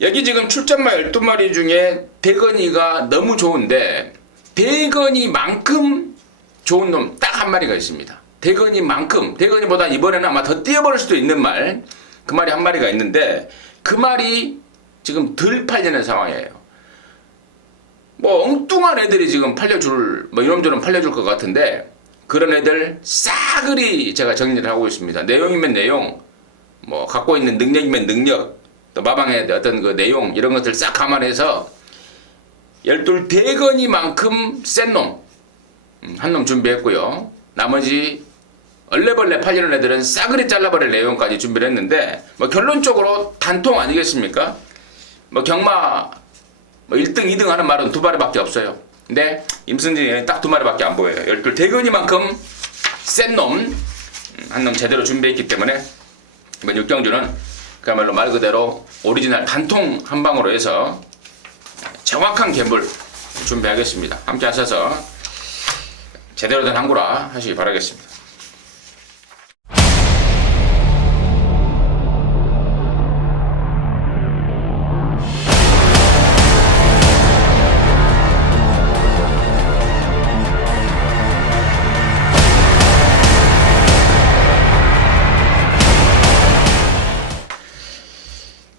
여기 지금 출전마 12마리 중에 대건이가 너무 좋은데, 대건이만큼 좋은 놈 딱 한 마리가 있습니다. 대건이만큼, 대건이보다 이번에는 아마 더 뛰어버릴 수도 있는 말, 그 말이 한 마리가 있는데, 그 말이 지금 덜 팔리는 상황이에요. 뭐 엉뚱한 애들이 지금 팔려줄, 뭐 이놈저놈 팔려줄 것 같은데, 그런 애들 싸그리 제가 정리를 하고 있습니다. 내용이면 내용, 뭐 갖고 있는 능력이면 능력, 또 마방의 어떤 그 내용, 이런 것들 싹 감안해서 열둘 대건이만큼 센 놈, 한 놈 준비했고요. 나머지 얼레벌레 팔리는 애들은 싸그리 잘라버릴 내용까지 준비를 했는데, 뭐 결론적으로 단통 아니겠습니까? 뭐 경마 뭐 1등, 2등 하는 말은 두 마리밖에 없어요. 근데 임승진이 딱 두 마리밖에 안 보여요. 열둘 대건이만큼 센 놈, 한 놈 제대로 준비했기 때문에 이번 6경주는 그야말로 말 그대로 오리지널 단통 한 방으로 해서 정확한 갬블 준비하겠습니다. 함께 하셔서 제대로 된 항구라 하시기 바라겠습니다.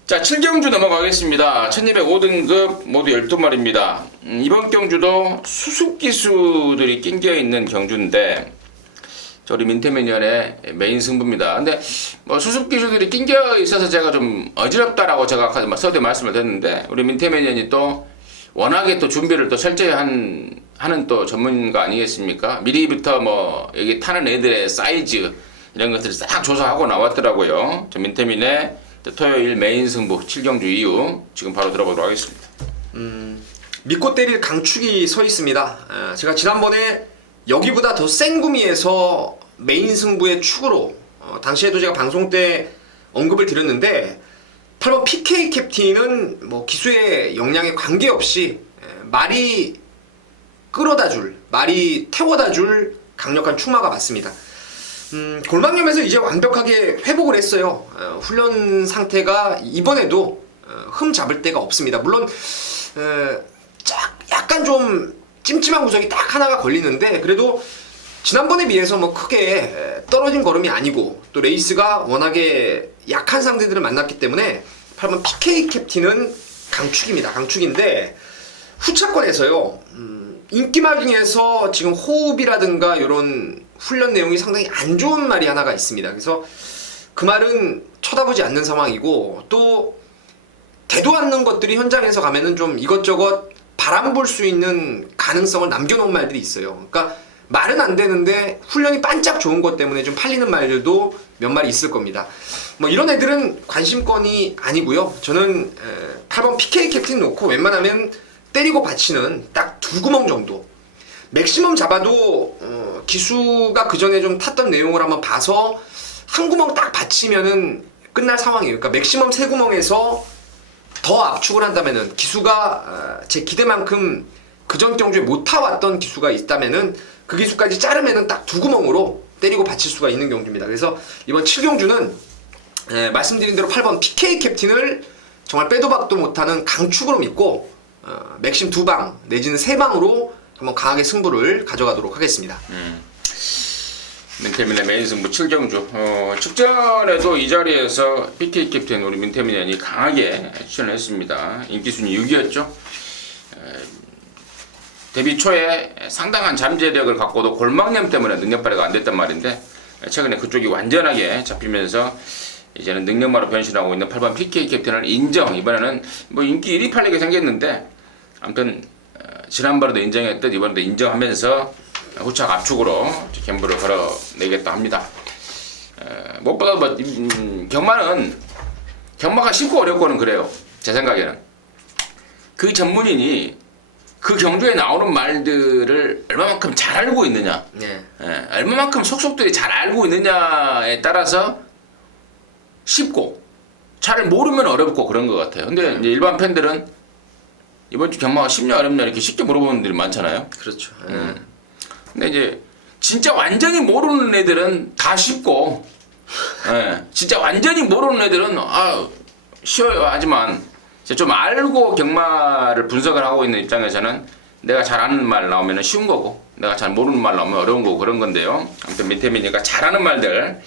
자, 7경주 넘어가겠습니다. 1205등급 모두 12마리입니다. 이번 경주도 수습기수들이 낑겨있는 경주인데, 저리 민태민위원의 메인 승부입니다. 근데 뭐 수습기수들이 낑겨있어서 제가 좀 어지럽다라고 제가 아까 서두에 말씀을 드렸는데, 우리 민태민위원이 또 워낙에 또 준비를 또 철저히 하는 또 전문가 아니겠습니까? 미리부터 뭐 여기 타는 애들의 사이즈 이런 것들을 싹 조사하고 나왔더라고요. 저 민태민의 토요일 메인 승부 7경주 이후 지금 바로 들어보도록 하겠습니다. 믿고 때릴 강축이 서 있습니다. 제가 지난번에 여기보다 더 센 구미에서 메인 승부의 축으로 당시에도 제가 방송 때 언급을 드렸는데, 8번 PK 캡틴은 뭐 기수의 역량에 관계없이 말이 끌어다 줄, 말이 태워다 줄 강력한 축마가 맞습니다. 골망염에서 이제 완벽하게 회복을 했어요. 훈련 상태가 이번에도 흠 잡을 데가 없습니다. 물론 약간 좀 찜찜한 구석이 딱 하나가 걸리는데, 그래도 지난번에 비해서 뭐 크게 떨어진 걸음이 아니고, 또 레이스가 워낙에 약한 상대들을 만났기 때문에 8번 PK 캡틴은 강축입니다. 강축인데, 후차권에서요, 인기말 중에서 지금 호흡이라든가 이런 훈련 내용이 상당히 안 좋은 말이 하나가 있습니다. 그래서 그 말은 쳐다보지 않는 상황이고, 또 대도 않는 것들이 현장에서 가면은 좀 이것저것 바람 불 수 있는 가능성을 남겨놓은 말들이 있어요. 그러니까 말은 안 되는데 훈련이 반짝 좋은 것 때문에 좀 팔리는 말들도 몇 마리 있을 겁니다. 뭐 이런 애들은 관심권이 아니고요. 저는 8번 PK 캡틴 놓고 웬만하면 때리고 받치는 딱 두 구멍 정도, 맥시멈 잡아도 기수가 그 전에 좀 탔던 내용을 한번 봐서 한 구멍 딱 받치면은 끝날 상황이에요. 그러니까 맥시멈 세 구멍에서 더 압축을 한다면은, 기수가 제 기대만큼 그전 경주에 못 타왔던 기수가 있다면은 그 기수까지 자르면은 딱 두 구멍으로 때리고 받칠 수가 있는 경주입니다. 그래서 이번 7경주는 말씀드린 대로 8번 PK 캡틴을 정말 빼도 박도 못하는 강축으로 믿고, 맥심 2방 내지는 3방으로 한번 강하게 승부를 가져가도록 하겠습니다. 민태민의 메인 승부 7경주. 직전에도 이 자리에서 PK 캡틴 우리 민태민이 강하게 추천을 했습니다. 인기 순위 6위였죠. 데뷔 초에 상당한 잠재력을 갖고도 골망염 때문에 능력 발휘가 안 됐단 말인데 최근에 그쪽이 완전하게 잡히면서 이제는 능력마로 변신하고 있는 8번 PK 캡틴을 인정. 이번에는 뭐 인기 1위 팔리게 생겼는데 아무튼 지난번에도 인정했듯 이번에도 인정하면서 후착 압축으로 갬블을 걸어내겠다 합니다. 무엇보다 뭐 경마가 쉽고 어렵고는 그래요. 제 생각에는 그 전문인이 그 경주에 나오는 말들을 얼마만큼 잘 알고 있느냐, 네. 얼마만큼 속속들이 잘 알고 있느냐에 따라서 쉽고 잘 모르면 어렵고 그런 것 같아요. 근데 이제 일반 팬들은 이번 주 경마가 쉽냐 어렵냐 이렇게 쉽게 물어보는 분들이 많잖아요. 그렇죠. 근데 이제 진짜 완전히 모르는 애들은 다 쉽고, 진짜 완전히 모르는 애들은 쉬워요. 하지만 좀 알고 경마를 분석을 하고 있는 입장에서는 내가 잘 아는 말 나오면 쉬운 거고 내가 잘 모르는 말 나오면 어려운 거고 그런 건데요. 아무튼 민태민이가 잘하는 말들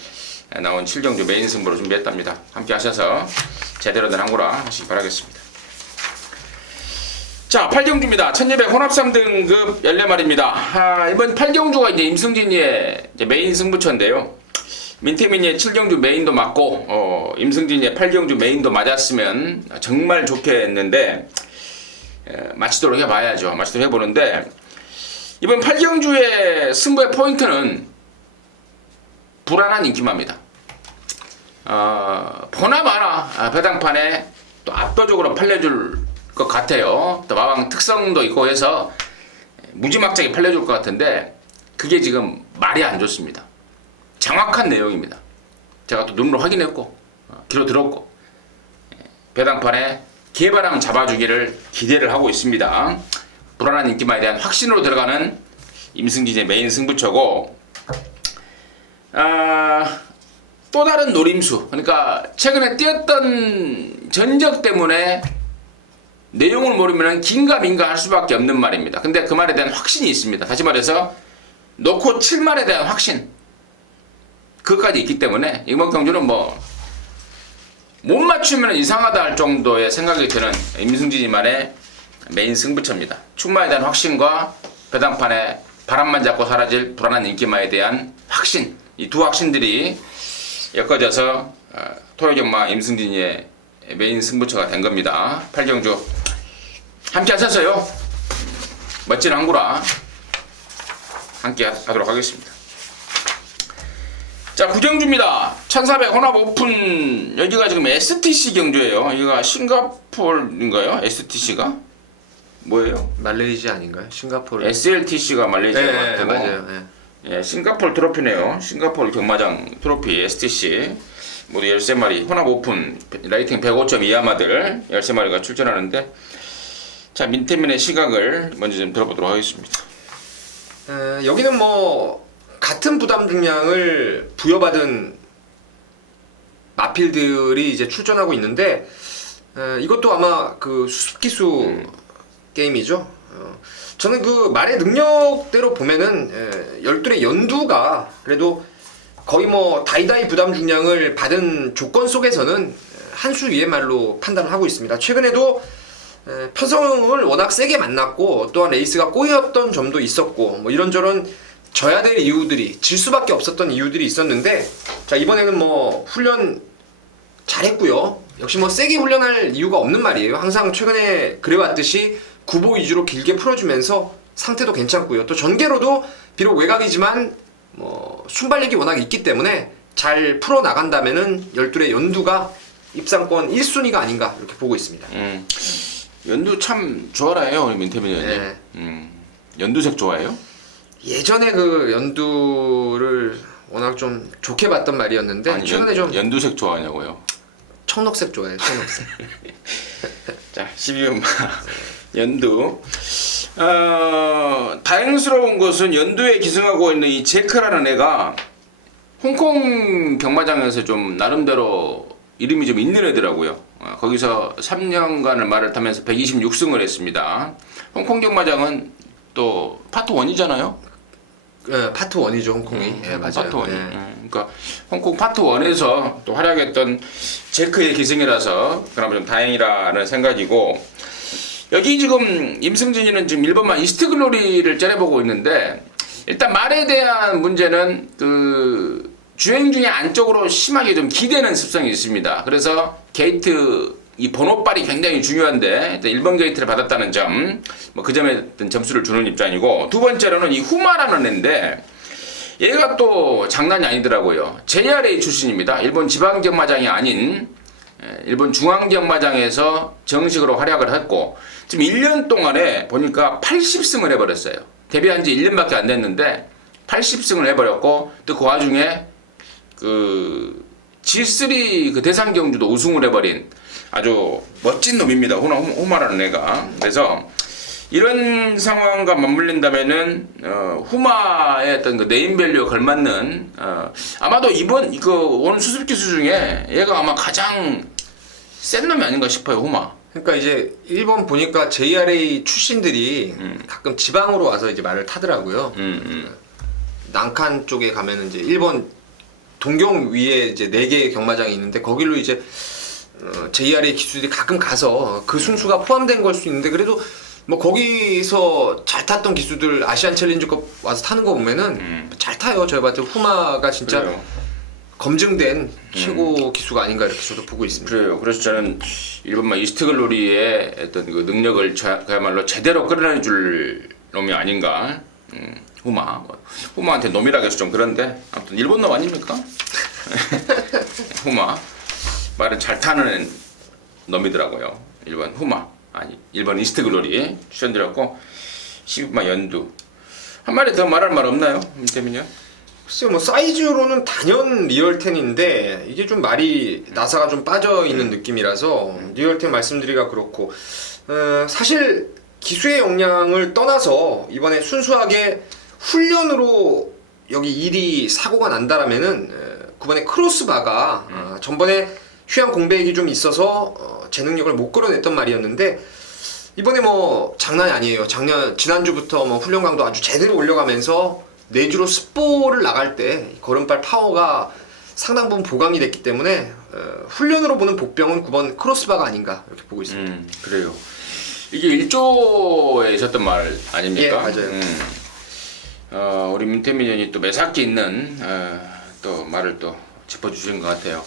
나온 7경주 메인 승부로 준비했답니다. 함께 하셔서 제대로 된 항구라 하시기 바라겠습니다. 자, 8경주입니다. 1200 혼합 3등급 14마리입니다. 이번 8경주가 이제 임승진이의 이제 메인 승부처인데요. 민태민이의 7경주 메인도 맞고, 임승진이의 8경주 메인도 맞았으면 정말 좋겠는데, 마치도록 해봐야죠. 마치도록 해보는데, 이번 8경주의 승부의 포인트는 불안한 인기마입니다. 보나마나 배당판에 또 압도적으로 팔려줄 것 같아요. 또 마방 특성도 있고 해서 무지막지하게 팔려줄 것 같은데 그게 지금 말이 안 좋습니다. 정확한 내용입니다. 제가 또 눈으로 확인했고 귀로 들었고 배당판에 개바람 잡아주기를 기대를 하고 있습니다. 불안한 인기마에 대한 확신으로 들어가는 임승진의 메인 승부처고 또 다른 노림수, 그러니까 최근에 뛰었던 전적 때문에 내용을 모르면 긴가민가 할 수밖에 없는 말입니다. 근데 그 말에 대한 확신이 있습니다. 다시 말해서 놓고 7말에 대한 확신, 그것까지 있기 때문에 이번 경주는 뭐 못 맞추면 이상하다 할 정도의 생각이 드는 임승진이만의 메인 승부처입니다. 충마에 대한 확신과 배당판에 바람만 잡고 사라질 불안한 인기마에 대한 확신, 이 두 확신들이 엮어져서 토요경마 임승진이의 메인 승부처가 된 겁니다. 8경주 함께 하셔서요 멋진 항구라 함께 하도록 하겠습니다. 자, 9경주입니다. 1400 혼합 오픈. 여기가 지금 STC 경주예요. 여기가 싱가포르인가요? STC가 뭐예요? 말레이시아 아닌가요? 싱가포르. SLTC가 말레이시아 네, 같고 맞아요. 예, 싱가포르 트로피네요. 싱가포르 경마장 트로피 STC 모두 13마리 혼합 오픈 라이팅 105점 이하마들 13마리가 출전하는데, 자, 민태민의 시각을 먼저 좀 들어보도록 하겠습니다. 여기는 뭐 같은 부담 중량을 부여받은 마필들이 이제 출전하고 있는데 이것도 아마 그 수습기수 게임이죠. 저는 그 말의 능력대로 보면은 열둘의 연두가 그래도 거의 뭐 다이다이 부담 중량을 받은 조건 속에서는 한 수 위의 말로 판단을 하고 있습니다. 최근에도 편성을 워낙 세게 만났고 또한 레이스가 꼬였던 점도 있었고 뭐 이런저런 져야 될 이유들이, 질 수밖에 없었던 이유들이 있었는데, 자, 이번에는 뭐 훈련 잘했고요. 역시 뭐 세게 훈련할 이유가 없는 말이에요. 항상 최근에 그래왔듯이 구보 위주로 길게 풀어주면서 상태도 괜찮고요. 또 전개로도 비록 외곽이지만 뭐 순발력이 워낙 있기 때문에 잘 풀어 나간다면은 열둘의 연두가 입상권 1순위가 아닌가 이렇게 보고 있습니다. 연두 참 좋아라해요, 우리 민태민 의원님. 네. 연두색 좋아해요? 예전에 그 연두를 워낙 좀 좋게 봤던 말이었는데 아니, 최근에 좀 연두색 좋아하냐고요? 청록색 좋아해요. 청록색. 자, 12연마 연두. 다행스러운 것은 연두에 기승하고 있는 이 제크라는 애가 홍콩 경마장에서 좀 나름대로 이름이 좀 있는 애더라고요. 거기서 3년간을 말을 타면서 126승을 했습니다. 홍콩 경마장은 또 파트 1이잖아요. 네, 파트 1이죠, 홍콩이. 예, 맞아요. 파트 1. 네. 그러니까 홍콩 파트 1에서 또 활약했던 제크의 기승이라서 그나마 좀 다행이라는 생각이고, 여기 지금 임승진이는 지금 1번만 이스트글로리를 째려보고 있는데 일단 말에 대한 문제는 그 주행 중에 안쪽으로 심하게 좀 기대는 습성이 있습니다. 그래서 게이트 이 번호빨이 굉장히 중요한데 1번 게이트를 받았다는 점, 뭐 그 점에 어떤 점수를 주는 입장이고, 두 번째로는 이 후마라는 애인데 얘가 또 장난이 아니더라고요. JRA 출신입니다. 일본 지방경마장이 아닌 일본 중앙경마장에서 정식으로 활약을 했고 지금 1년 동안에 보니까 80승을 해버렸어요. 데뷔한 지 1년밖에 안 됐는데 80승을 해버렸고, 또 그 와중에 그 G3 그 대상 경주도 우승을 해버린 아주 멋진 놈입니다. 후마라는 애가. 그래서 이런 상황과 맞물린다면은 후마의 어떤 그 네임밸류에 걸맞는 아마도 이번 오늘 수습 기수 중에 얘가 아마 가장 센 놈이 아닌가 싶어요. 후마. 그러니까 이제 일본 보니까 JRA 출신들이 가끔 지방으로 와서 이제 말을 타더라고요. 난칸 쪽에 가면은 이제 일본 동경 위에 이제 4개의 경마장이 있는데 거기로 이제 JRA 기수들이 가끔 가서 그 순수가 포함된 걸 수 있는데, 그래도 뭐 거기서 잘 탔던 기수들 아시안 챌린저컵 와서 타는 거 보면은 잘 타요. 저희 봤을 때 후마가 진짜 그래요. 검증된 최고 기수가 아닌가 이렇게 저도 보고 있습니다. 그래요. 그래서 저는 일본만 이스트글로리의 어떤 그 능력을 그야말로 제대로 끌어내줄 놈이 아닌가. 후마. 후마한테 놈이라고 해서 좀 그런데 아무튼 일본 놈 아닙니까? 후마. 말을 잘 타는 놈이더라고요. 일본 후마. 아니, 일본 이스트글로리 추천드렸고 12만 연두. 한 마리 더 말할 말 없나요? 민태민요? 글쎄요, 뭐 사이즈로는 단연 리얼텐인데 이게 좀 말이 나사가 좀 빠져 있는 느낌이라서 리얼텐 말씀드리기가 그렇고, 사실 기수의 역량을 떠나서 이번에 순수하게 훈련으로 여기 1위 사고가 난다라면은 9번의 크로스바가 전번에 휴양 공백이 좀 있어서 제 능력을 못 끌어냈던 말이었는데, 이번에 뭐 장난이 아니에요. 지난주부터 뭐 훈련 강도 아주 제대로 올려가면서 내주로 스포를 나갈 때 걸음발 파워가 상당 부분 보강이 됐기 때문에 훈련으로 보는 복병은 9번 크로스바가 아닌가 이렇게 보고 있습니다. 그래요. 이게 1조에 있었던 말 아닙니까? 예, 맞아요. 우리 민태민이 또 매사기 있는 또 말을 또 짚어주신 것 같아요.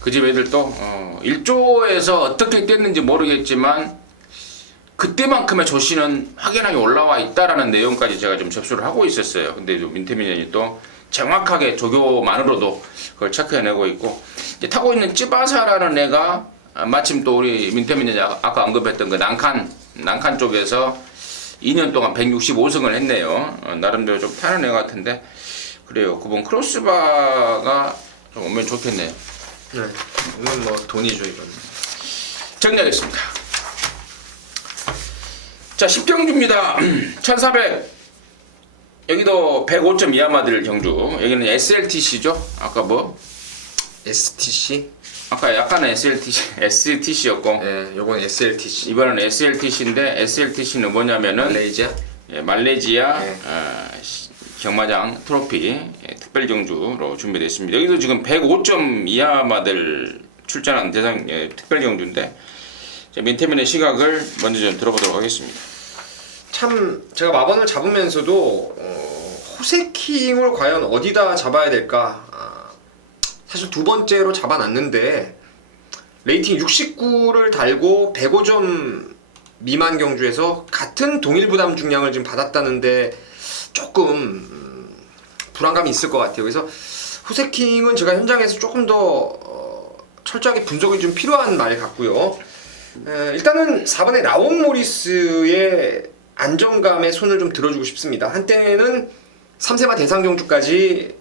그 집 애들도 1조에서 어떻게 깼는지 모르겠지만 그때만큼의 조시는 확연하게 올라와 있다라는 내용까지 제가 좀 접수를 하고 있었어요. 근데 민태민이 또 정확하게 조교만으로도 그걸 체크해내고 있고, 이제 타고 있는 찌바사라는 애가 마침 또 우리 민태민이 아까 언급했던 그 난칸 쪽에서 2년 동안 165승을 했네요. 나름대로 좀 타는 애 같은데, 그래요. 그분 크로스바가 좀 오면 좋겠네요. 네, 이건 뭐 돈이죠 이건. 정리하겠습니다. 자, 10경주입니다. 1400 여기도 105점 이하마들 경주. 여기는 SLTC죠. 아까 뭐 STC? 아까 약간은 STC였고, 네, 요건 SLTC. 이번은 SLTC인데 SLTC는 뭐냐면은 말레이시아 네. 경마장 트로피 특별 경주로 준비되어 있습니다. 여기도 지금 105점 이하마들 출전한 대상 특별 경주인데, 민태민의 시각을 먼저 좀 들어보도록 하겠습니다. 참 제가 마번을 잡으면서도 호세킹을 과연 어디다 잡아야 될까, 사실 두 번째로 잡아놨는데 레이팅 69를 달고 105점 미만 경주에서 같은 동일 부담 중량을 지금 받았다는데 조금 불안감이 있을 것 같아요. 그래서 호세킹은 제가 현장에서 조금 더 철저하게 분석이 좀 필요한 말 같고요. 일단은 4번의 라온 모리스의 안정감에 손을 좀 들어주고 싶습니다. 한때는 3세마 대상 경주까지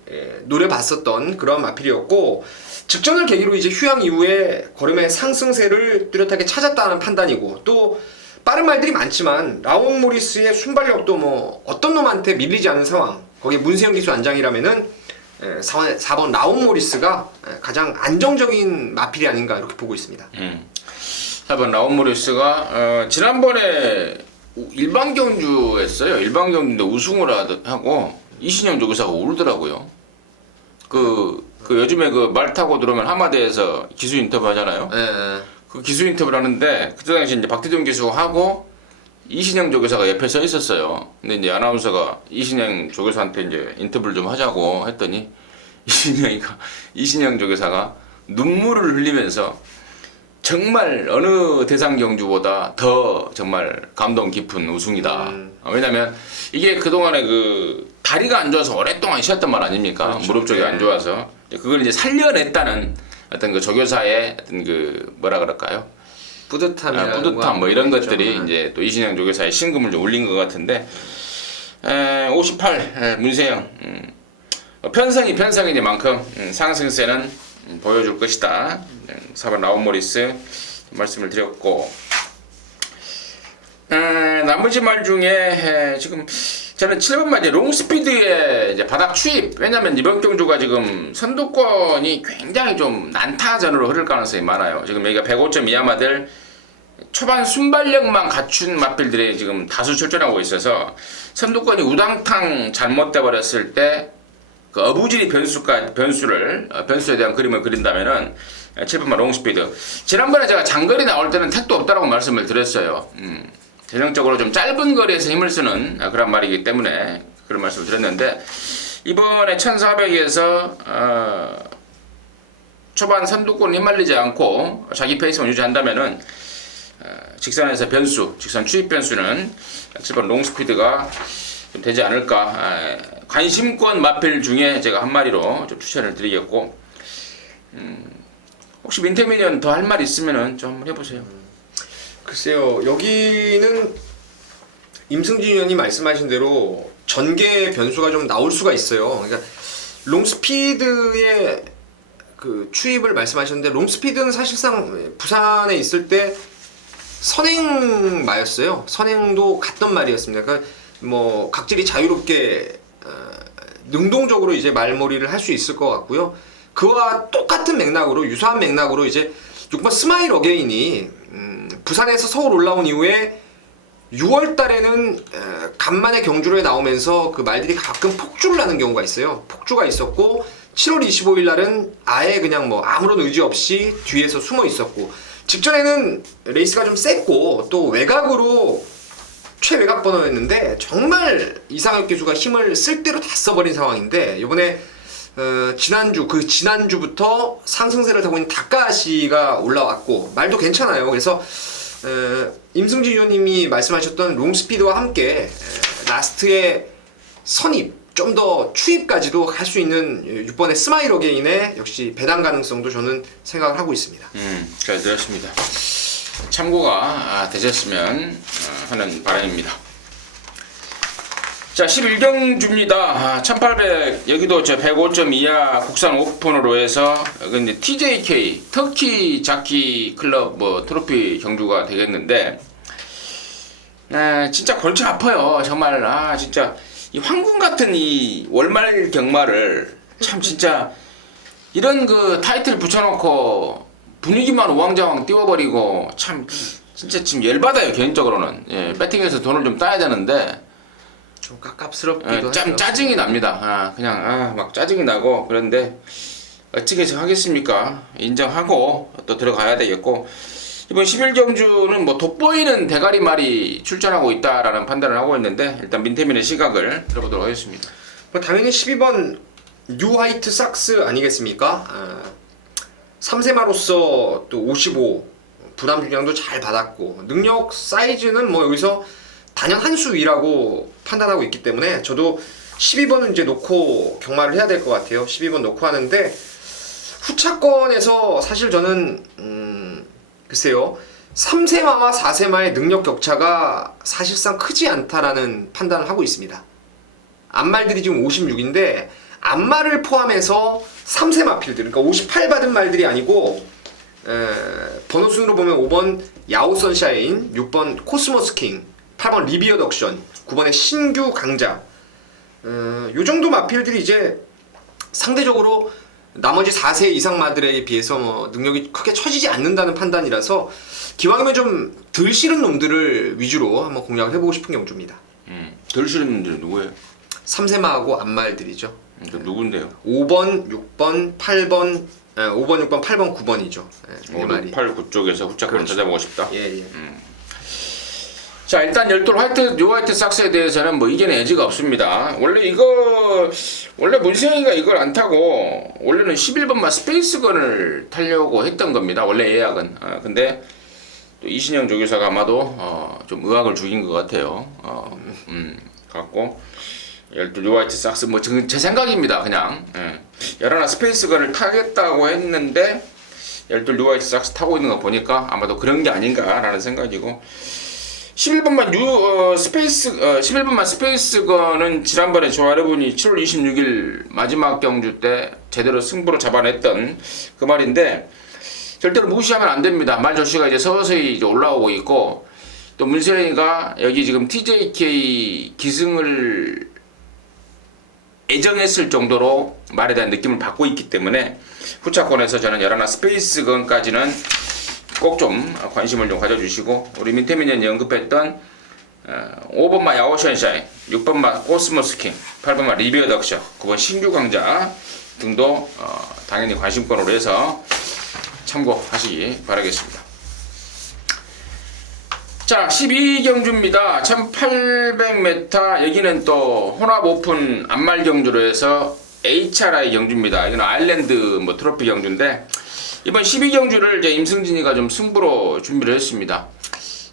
노려봤었던 그런 마필이었고, 직전을 계기로 이제 휴양 이후에 걸음의 상승세를 뚜렷하게 찾았다는 판단이고, 또 빠른 말들이 많지만 라온 모리스의 순발력도 뭐 어떤 놈한테 밀리지 않은 상황, 거기에 문세영 기수 안장이라면은 4번 라온 모리스가 가장 안정적인 마필이 아닌가 이렇게 보고 있습니다. 4번 라온 모리스가 지난번에 일반 경주 했어요. 일반 경주인데 우승을 하고 이신영 조교사가 울더라고요. 그 요즘에 그 말 타고 들어오면 하마대에서 기수 인터뷰 하잖아요. 네. 그 기수 인터뷰를 하는데, 그때 당시 이제 박태준 기수하고 이신영 조교사가 옆에 서 있었어요. 근데 이제 아나운서가 이신영 조교사한테 이제 인터뷰를 좀 하자고 했더니 이신영 조교사가 눈물을 흘리면서 정말 어느 대상 경주보다 더 정말 감동 깊은 우승이다. 왜냐면 이게 그동안에 그 다리가 안 좋아서 오랫동안 쉬었단 말 아닙니까? 그렇죠. 무릎 쪽이 안 좋아서 그걸 이제 살려냈다는 어떤 그 조교사의 어떤 그 뭐라 그럴까요? 뿌듯함 뭐 이런 것들이 이제 또 이신영 조교사의 신금을 좀 울린 것 같은데 58 문세영 편성이 편성이니만큼 상승세는 보여줄 것이다. 4번 라운모리스 말씀을 드렸고 나머지 말 중에 지금 저는 7번 말 롱스피드의 이제 바닥 추입. 왜냐면 이번 경주가 지금 선두권이 굉장히 좀 난타전으로 흐를 가능성이 많아요. 지금 여기가 105점 이하마들 초반 순발력만 갖춘 마필들이 지금 다수 출전하고 있어서 선두권이 우당탕 잘못돼 버렸을 때 그 어부지리 변수에 대한 그림을 그린다면은 7번만 롱스피드. 지난번에 제가 장거리 나올 때는 택도 없다라고 말씀을 드렸어요. 전형적으로 좀 짧은 거리에서 힘을 쓰는 그런 말이기 때문에 그런 말씀을 드렸는데 이번에 1400에서 초반 선두권 휘말리지 않고 자기 페이스만 유지한다면은 직선에서 직선 추입 변수는 7번 롱스피드가 좀 되지 않을까. 관심권 마필 중에 제가 한 마리로 좀 추천을 드리겠고 혹시 민태민은 더 할 말 있으면은 좀 한번 해보세요. 글쎄요, 여기는 임승진 의원이 말씀하신 대로 전개 변수가 좀 나올 수가 있어요. 그러니까 롱스피드의 그 추입을 말씀하셨는데 롱스피드는 사실상 부산에 있을 때 선행마였어요. 선행도 갔던 말이었습니다. 그러니까 뭐 각질이 자유롭게 능동적으로 이제 말머리를 할 수 있을 것 같고요. 그와 똑같은 맥락으로 유사한 맥락으로 이제 6번 스마일 어게인이 부산에서 서울 올라온 이후에 6월 달에는 간만에 경주로에 나오면서 그 말들이 가끔 폭주를 하는 경우가 있어요. 폭주가 있었고 7월 25일 날은 아예 그냥 뭐 아무런 의지 없이 뒤에서 숨어 있었고 직전에는 레이스가 좀 셌고 또 외곽으로 최외곽 번호였는데 정말 이상혁 기수가 힘을 쓸 대로 다 써버린 상황인데 이번에 지난주부터 상승세를 타고 있는 다카시가 올라왔고 말도 괜찮아요. 그래서 임승진 의원님이 말씀하셨던 롱스피드와 함께 라스트의 선입 좀 더 추입까지도 할 수 있는 6번의 스마일 어게인의 역시 배당 가능성도 저는 생각을 하고 있습니다. 잘 들었습니다. 참고가 되셨으면 하는 바람입니다. 자, 11경주입니다. 1800 여기도 저 105점 이하 국산 오픈으로 해서 근데 TJK 터키 자키 클럽 뭐 트로피 경주가 되겠는데 진짜 골치 아파요. 정말 진짜 이 황금 같은 이 월말 경마를 참 진짜 이런 그 타이틀 붙여놓고 분위기만 우왕좌왕 띄워버리고 참 진짜 지금 열받아요. 개인적으로는 배팅해서 돈을 좀 따야 되는데 좀 깝깝스럽기도 참 하죠. 짜증이 납니다. 그냥 막 짜증이 나고 그런데 어찌게 하겠습니까? 인정하고 또 들어가야 되겠고 이번 11경주는 뭐 돋보이는 대가리 말이 출전하고 있다라는 판단을 하고 있는데 일단 민태민의 시각을 들어보도록 하겠습니다. 당연히 12번 뉴 화이트 삭스 아니겠습니까? 3세마로서 또 55 부담 중량도 잘 받았고 능력 사이즈는 뭐 여기서 단연 한 수 위라고 판단하고 있기 때문에 저도 12번은 이제 놓고 경마를 해야 될 것 같아요. 12번 놓고 하는데 후차권에서 사실 저는 글쎄요 3세마와 4세마의 능력 격차가 사실상 크지 않다라는 판단을 하고 있습니다. 앞말들이 지금 56인데 앞말을 포함해서 3세 마필들 그러니까 58 받은 말들이 아니고 번호 순으로 보면 5번 야오 선샤인, 6번 코스모스 킹, 8번 리비어 덕션, 9번의 신규 강자 요 정도 마필들이 이제 상대적으로 나머지 4세 이상 마들에 비해서 뭐 능력이 크게 처지지 않는다는 판단이라서 기왕이면 좀 덜 싫은 놈들을 위주로 한번 공략을 해보고 싶은 경주입니다. 덜 싫은 분들은 누구예요? 3세마하고 앞말들이죠. 누군데요? 5번, 6번, 8번, 5번, 6번, 8번, 9번이죠. 5, 6, 8, 9쪽에서 후차권 그렇죠. 찾아보고 싶다. 예. 자, 일단 열돌 뉴화이트 삭스에 대해서는 뭐 이견의 여지가 없습니다. 원래 문세영이가 이걸 안 타고 원래는 11번만 스페이스건을 타려고 했던 겁니다. 원래 예약은. 근데 또 이신영 조교사가 아마도 좀 의학을 죽인 것 같아요. 갖고 열돌 뉴화이트 삭스 뭐 제 생각입니다. 그냥 11 스페이스건을 타겠다고 했는데 열돌 뉴화이트 삭스 타고 있는 거 보니까 아마도 그런 게 아닌가라는 생각이고. 11번만 스페이스건은 지난번에 저 여러분이 7월 26일 마지막 경주 때 제대로 승부로 잡아냈던 그 말인데 절대로 무시하면 안 됩니다. 말 조시가 이제 서서히 이제 올라오고 있고 또 문세영이가 여기 지금 TJK 기승을 애정했을 정도로 말에 대한 느낌을 받고 있기 때문에 후차권에서 저는 11 스페이스건까지는 꼭 좀 관심을 좀 가져주시고 우리 민태민이 언급했던 5번마 야오션샤인, 6번마 코스모스킹, 8번마 리비어 덕셔, 9번 신규 강자 등도 당연히 관심권으로 해서 참고하시기 바라겠습니다. 자, 12경주입니다. 1800m 여기는 또 혼합 오픈 안말 경주로 해서 HRI 경주입니다. 이건 아일랜드 뭐 트로피 경주인데 이번 12경주를 이제 임승진이가 좀 승부로 준비를 했습니다.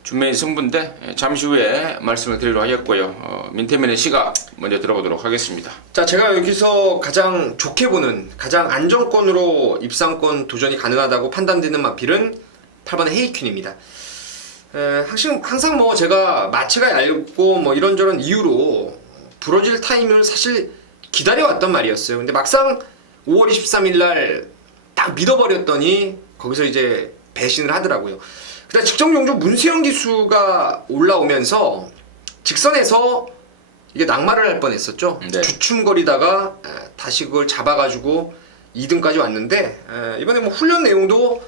준매인 승부인데 잠시 후에 말씀을 드리도록 하겠고요. 민태민의 시각 먼저 들어보도록 하겠습니다. 자, 제가 여기서 가장 좋게 보는 가장 안정권으로 입상권 도전이 가능하다고 판단되는 마필은 8번 헤이퀸입니다. 항상 뭐 제가 마체가 얇고 뭐 이런저런 이유로 부러질 타임을 사실 기다려왔단 말이었어요. 근데 막상 5월 23일 날 딱 믿어버렸더니 거기서 이제 배신을 하더라고요. 그다음 직전 경주 문세영 기수가 올라오면서 직선에서 이게 낙마를 할 뻔했었죠. 네. 주춤거리다가 다시 그걸 잡아가지고 2등까지 왔는데 이번에 뭐 훈련 내용도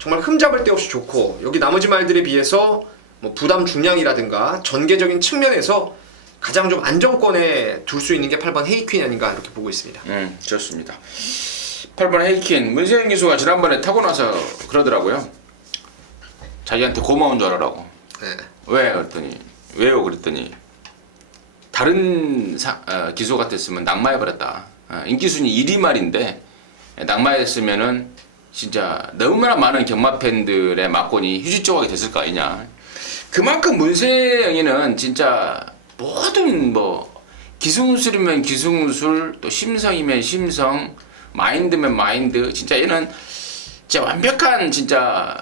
정말 흠잡을 데 없이 좋고 여기 나머지 말들에 비해서 뭐 부담 중량이라든가 전개적인 측면에서 가장 좀 안정권에 둘 수 있는 게 8번 헤이퀸이 아닌가 이렇게 보고 있습니다. 좋습니다. 8번 헤이퀸 문세영 기수가 지난번에 타고 나서 그러더라고요. 자기한테 고마운 줄 알아라고. 네. 왜 그랬더니 왜요 그랬더니 다른 기수 같았으면 낙마해버렸다. 인기순위 1위 말인데 낙마했으면은 진짜 너무나 많은 경마 팬들의 막권이 휴지조각이 됐을 거 아니냐. 그만큼 문세영이는 진짜 모든 뭐 기승술이면 기승술, 또 심성이면 심성, 마인드면 마인드, 진짜 얘는 진짜 완벽한 진짜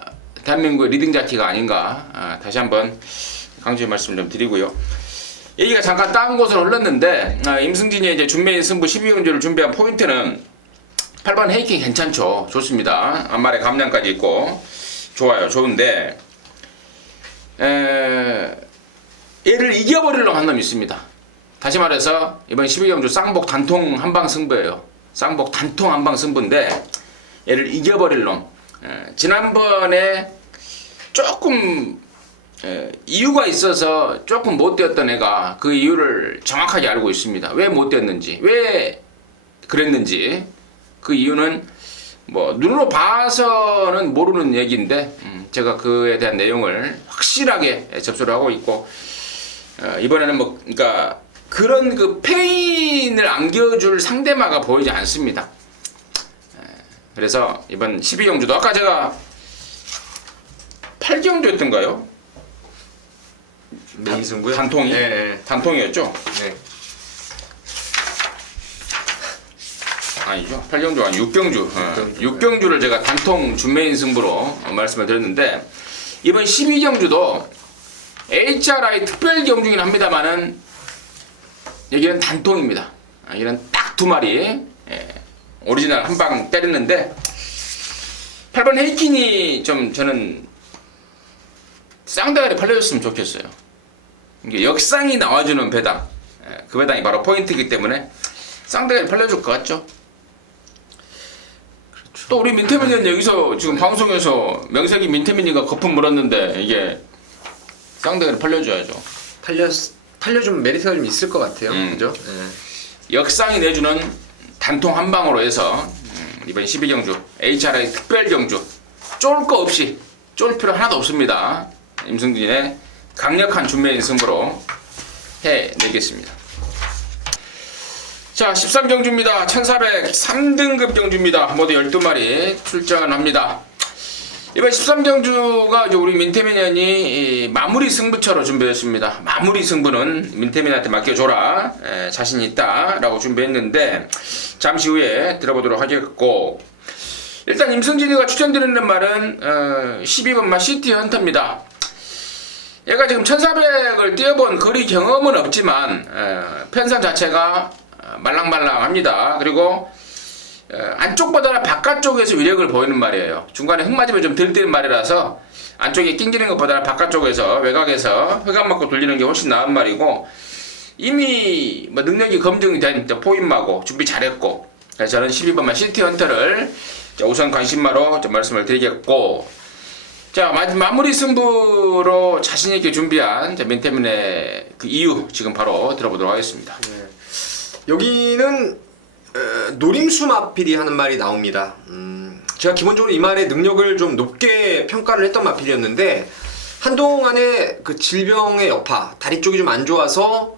대한민국의 리딩 자키가 아닌가. 다시 한번 강조의 말씀을 좀 드리고요. 얘기가 잠깐 다른 곳으로 흘렀는데 임승진이 이제 준매인 승부 12경주를 준비한 포인트는 8번 헤이킹 괜찮죠. 좋습니다. 앞말에 감량까지 있고 좋아요. 좋은데 얘를 이겨버리려고 한 놈이 있습니다. 다시 말해서 이번 12경주 쌍복 단통 한방 승부예요. 쌍복 단통 한방 승부인데 얘를 이겨버릴 놈. 지난번에 조금 이유가 있어서 조금 못 뛰었던 애가 그 이유를 정확하게 알고 있습니다. 왜 못 뛰었는지, 왜 그랬는지. 그 이유는 뭐 눈으로 봐서는 모르는 얘기인데 제가 그에 대한 내용을 확실하게 접수를 하고 있고 이번에는 뭐 그러니까 그런 그 페인을 안겨줄 상대마가 보이지 않습니다. 그래서 이번 12경주도 아까 제가 8경주였던가요? 메인 승부요? 단통이? 네. 단통이었죠? 네. 아니죠. 8경주 아니 6경주. 6경주를 제가 단통 준매인 승부로 말씀을 드렸는데 이번 12경주도 HRI 특별 경주긴 합니다만은 여기는 단통입니다. 여기는 딱 두 마리 오리지널 한 방 때렸는데 8번 헤이킨이 좀 저는 쌍대가리 팔려줬으면 좋겠어요. 이게 역상이 나와주는 배당, 그 배당이 바로 포인트이기 때문에 쌍대가리 팔려줄 것 같죠? 또 우리 민태민이는 여기서 지금 방송에서 명색이 민태민이가 거품 물었는데 이게 쌍대가리 팔려줘야죠. 팔려주면 메리트가 좀 있을 것 같아요. 그죠? 네. 역상이 내주는 단통 한 방으로 해서 이번 12경주 HRI 특별 경주 쫄 거 없이 쫄 필요 하나도 없습니다. 임승진의 강력한 준비인 승부로 해내겠습니다. 자, 13경주입니다. 1403등급 경주입니다. 모두 12마리 출전합니다. 이번 13경주가 우리 민태민현이 마무리 승부처로 준비했습니다. 마무리 승부는 민태민한테 맡겨줘라, 자신 있다 라고 준비했는데 잠시 후에 들어보도록 하겠고, 일단 임승진이가 추천드리는 말은 12번마 시티 헌터입니다. 얘가 지금 1400을 뛰어본 거리 경험은 없지만 편성 자체가 말랑말랑합니다. 그리고 안쪽보다는 바깥쪽에서 위력을 보이는 말이에요. 중간에 흙 맞으면 좀 덜 뛰는 말이라서 안쪽에 낑기는 것보다는 바깥쪽에서 외곽에서 흑암 맞고 돌리는 게 훨씬 나은 말이고, 이미 뭐 능력이 검증이 된 포인마고 준비 잘했고, 그래서 저는 12번만 시티 헌터를 우선 관심마로 좀 말씀을 드리겠고, 자, 마무리 승부로 자신있게 준비한 민태민의 그 이유 지금 바로 들어보도록 하겠습니다. 네. 여기는 노림수 마필이 하는 말이 나옵니다. 제가 기본적으로 이 말의 능력을 좀 높게 평가를 했던 마필이었는데, 한동안에 그 질병의 여파, 다리 쪽이 좀 안 좋아서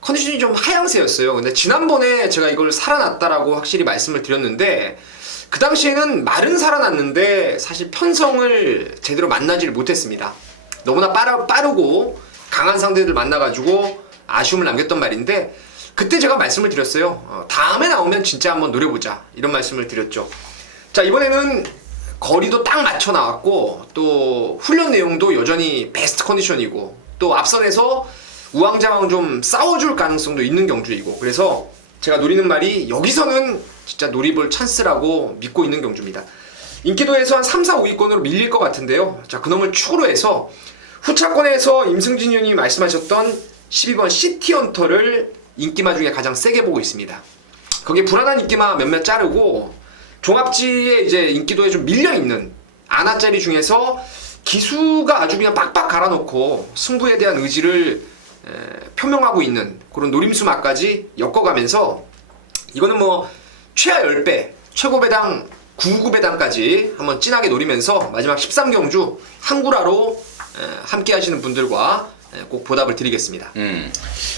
컨디션이 좀 하향세였어요. 근데 지난번에 제가 이걸 살아났다라고 확실히 말씀을 드렸는데, 그 당시에는 말은 살아났는데 사실 편성을 제대로 만나지를 못했습니다. 너무나 빠르고 강한 상대들 만나가지고 아쉬움을 남겼던 말인데, 그때 제가 말씀을 드렸어요. 다음에 나오면 진짜 한번 노려보자, 이런 말씀을 드렸죠. 자, 이번에는 거리도 딱 맞춰 나왔고, 또 훈련 내용도 여전히 베스트 컨디션이고, 또 앞선에서 우왕좌왕 좀 싸워줄 가능성도 있는 경주이고, 그래서 제가 노리는 말이 여기서는 진짜 노려볼 찬스라고 믿고 있는 경주입니다. 인기도에서 한 3, 4, 5위권으로 밀릴 것 같은데요. 자, 그놈을 축으로 해서 후차권에서 임승진 의원님이 말씀하셨던 12번 시티헌터를 인기마 중에 가장 세게 보고 있습니다. 거기에 불안한 인기마 몇몇 자르고, 종합지에 이제 인기도에 좀 밀려있는 아나짜리 중에서 기수가 아주 그냥 빡빡 갈아놓고 승부에 대한 의지를 표명하고 있는 그런 노림수 맛까지 엮어가면서, 이거는 뭐 최하 10배, 최고 배당 99배당까지 한번 진하게 노리면서 마지막 13경주 한구라로 함께 하시는 분들과 꼭 보답을 드리겠습니다.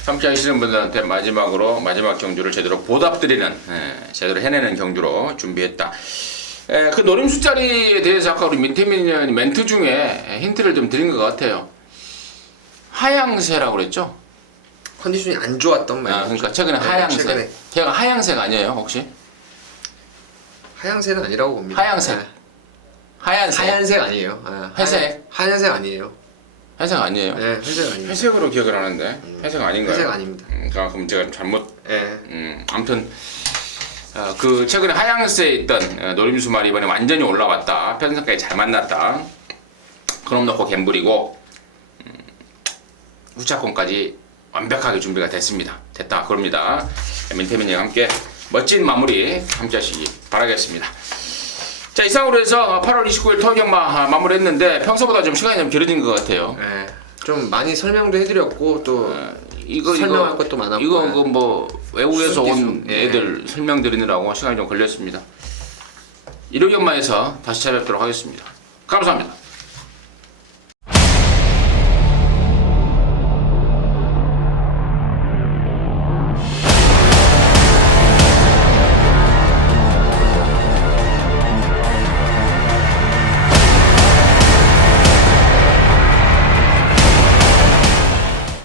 함께 하시는 분들한테 마지막으로 마지막 경주를 제대로 보답드리는, 제대로 해내는 경주로 준비했다. 그 노림수 자리에 대해서 아까 우리 민태민 의원이 멘트 중에 힌트를 좀 드린 것 같아요. 하향세라고 그랬죠? 컨디션이 안 좋았던 말이죠. 그러니까 최근에 하향세. 최근에. 걔가 하향세가 아니에요, 혹시? 하향세는 아니라고 봅니다. 하향색. 하얀색. 하얀색 아니에요. 회색. 하얀색 아니에요. 회색 아니에요? 네, 회색 아니에요. 회색으로 기억을 하는데 회색 아닌가요? 회색 아닙니다. 그럼 제가 잘못. 네. 아무튼 그 최근에 하향세에 있던 노림수 말이 이번에 완전히 올라왔다. 편성까지 잘 만났다. 그럼 넣고 갬블이고, 후차권까지 완벽하게 준비가 됐다. 그럽니다. 민태민이와 함께 멋진 마무리 함께 하시기 바라겠습니다. 자, 이상으로 해서 8월 29일 토요경마 마무리했는데 평소보다 좀 시간이 좀 길어진 것 같아요. 네. 좀 많이 설명도 해드렸고, 또 이거 설명할 것도 많았고, 이거 뭐 외국에서 온 네. 애들 설명드리느라고 시간이 좀 걸렸습니다. 일요경마에서 다시 찾아뵙도록 하겠습니다. 감사합니다.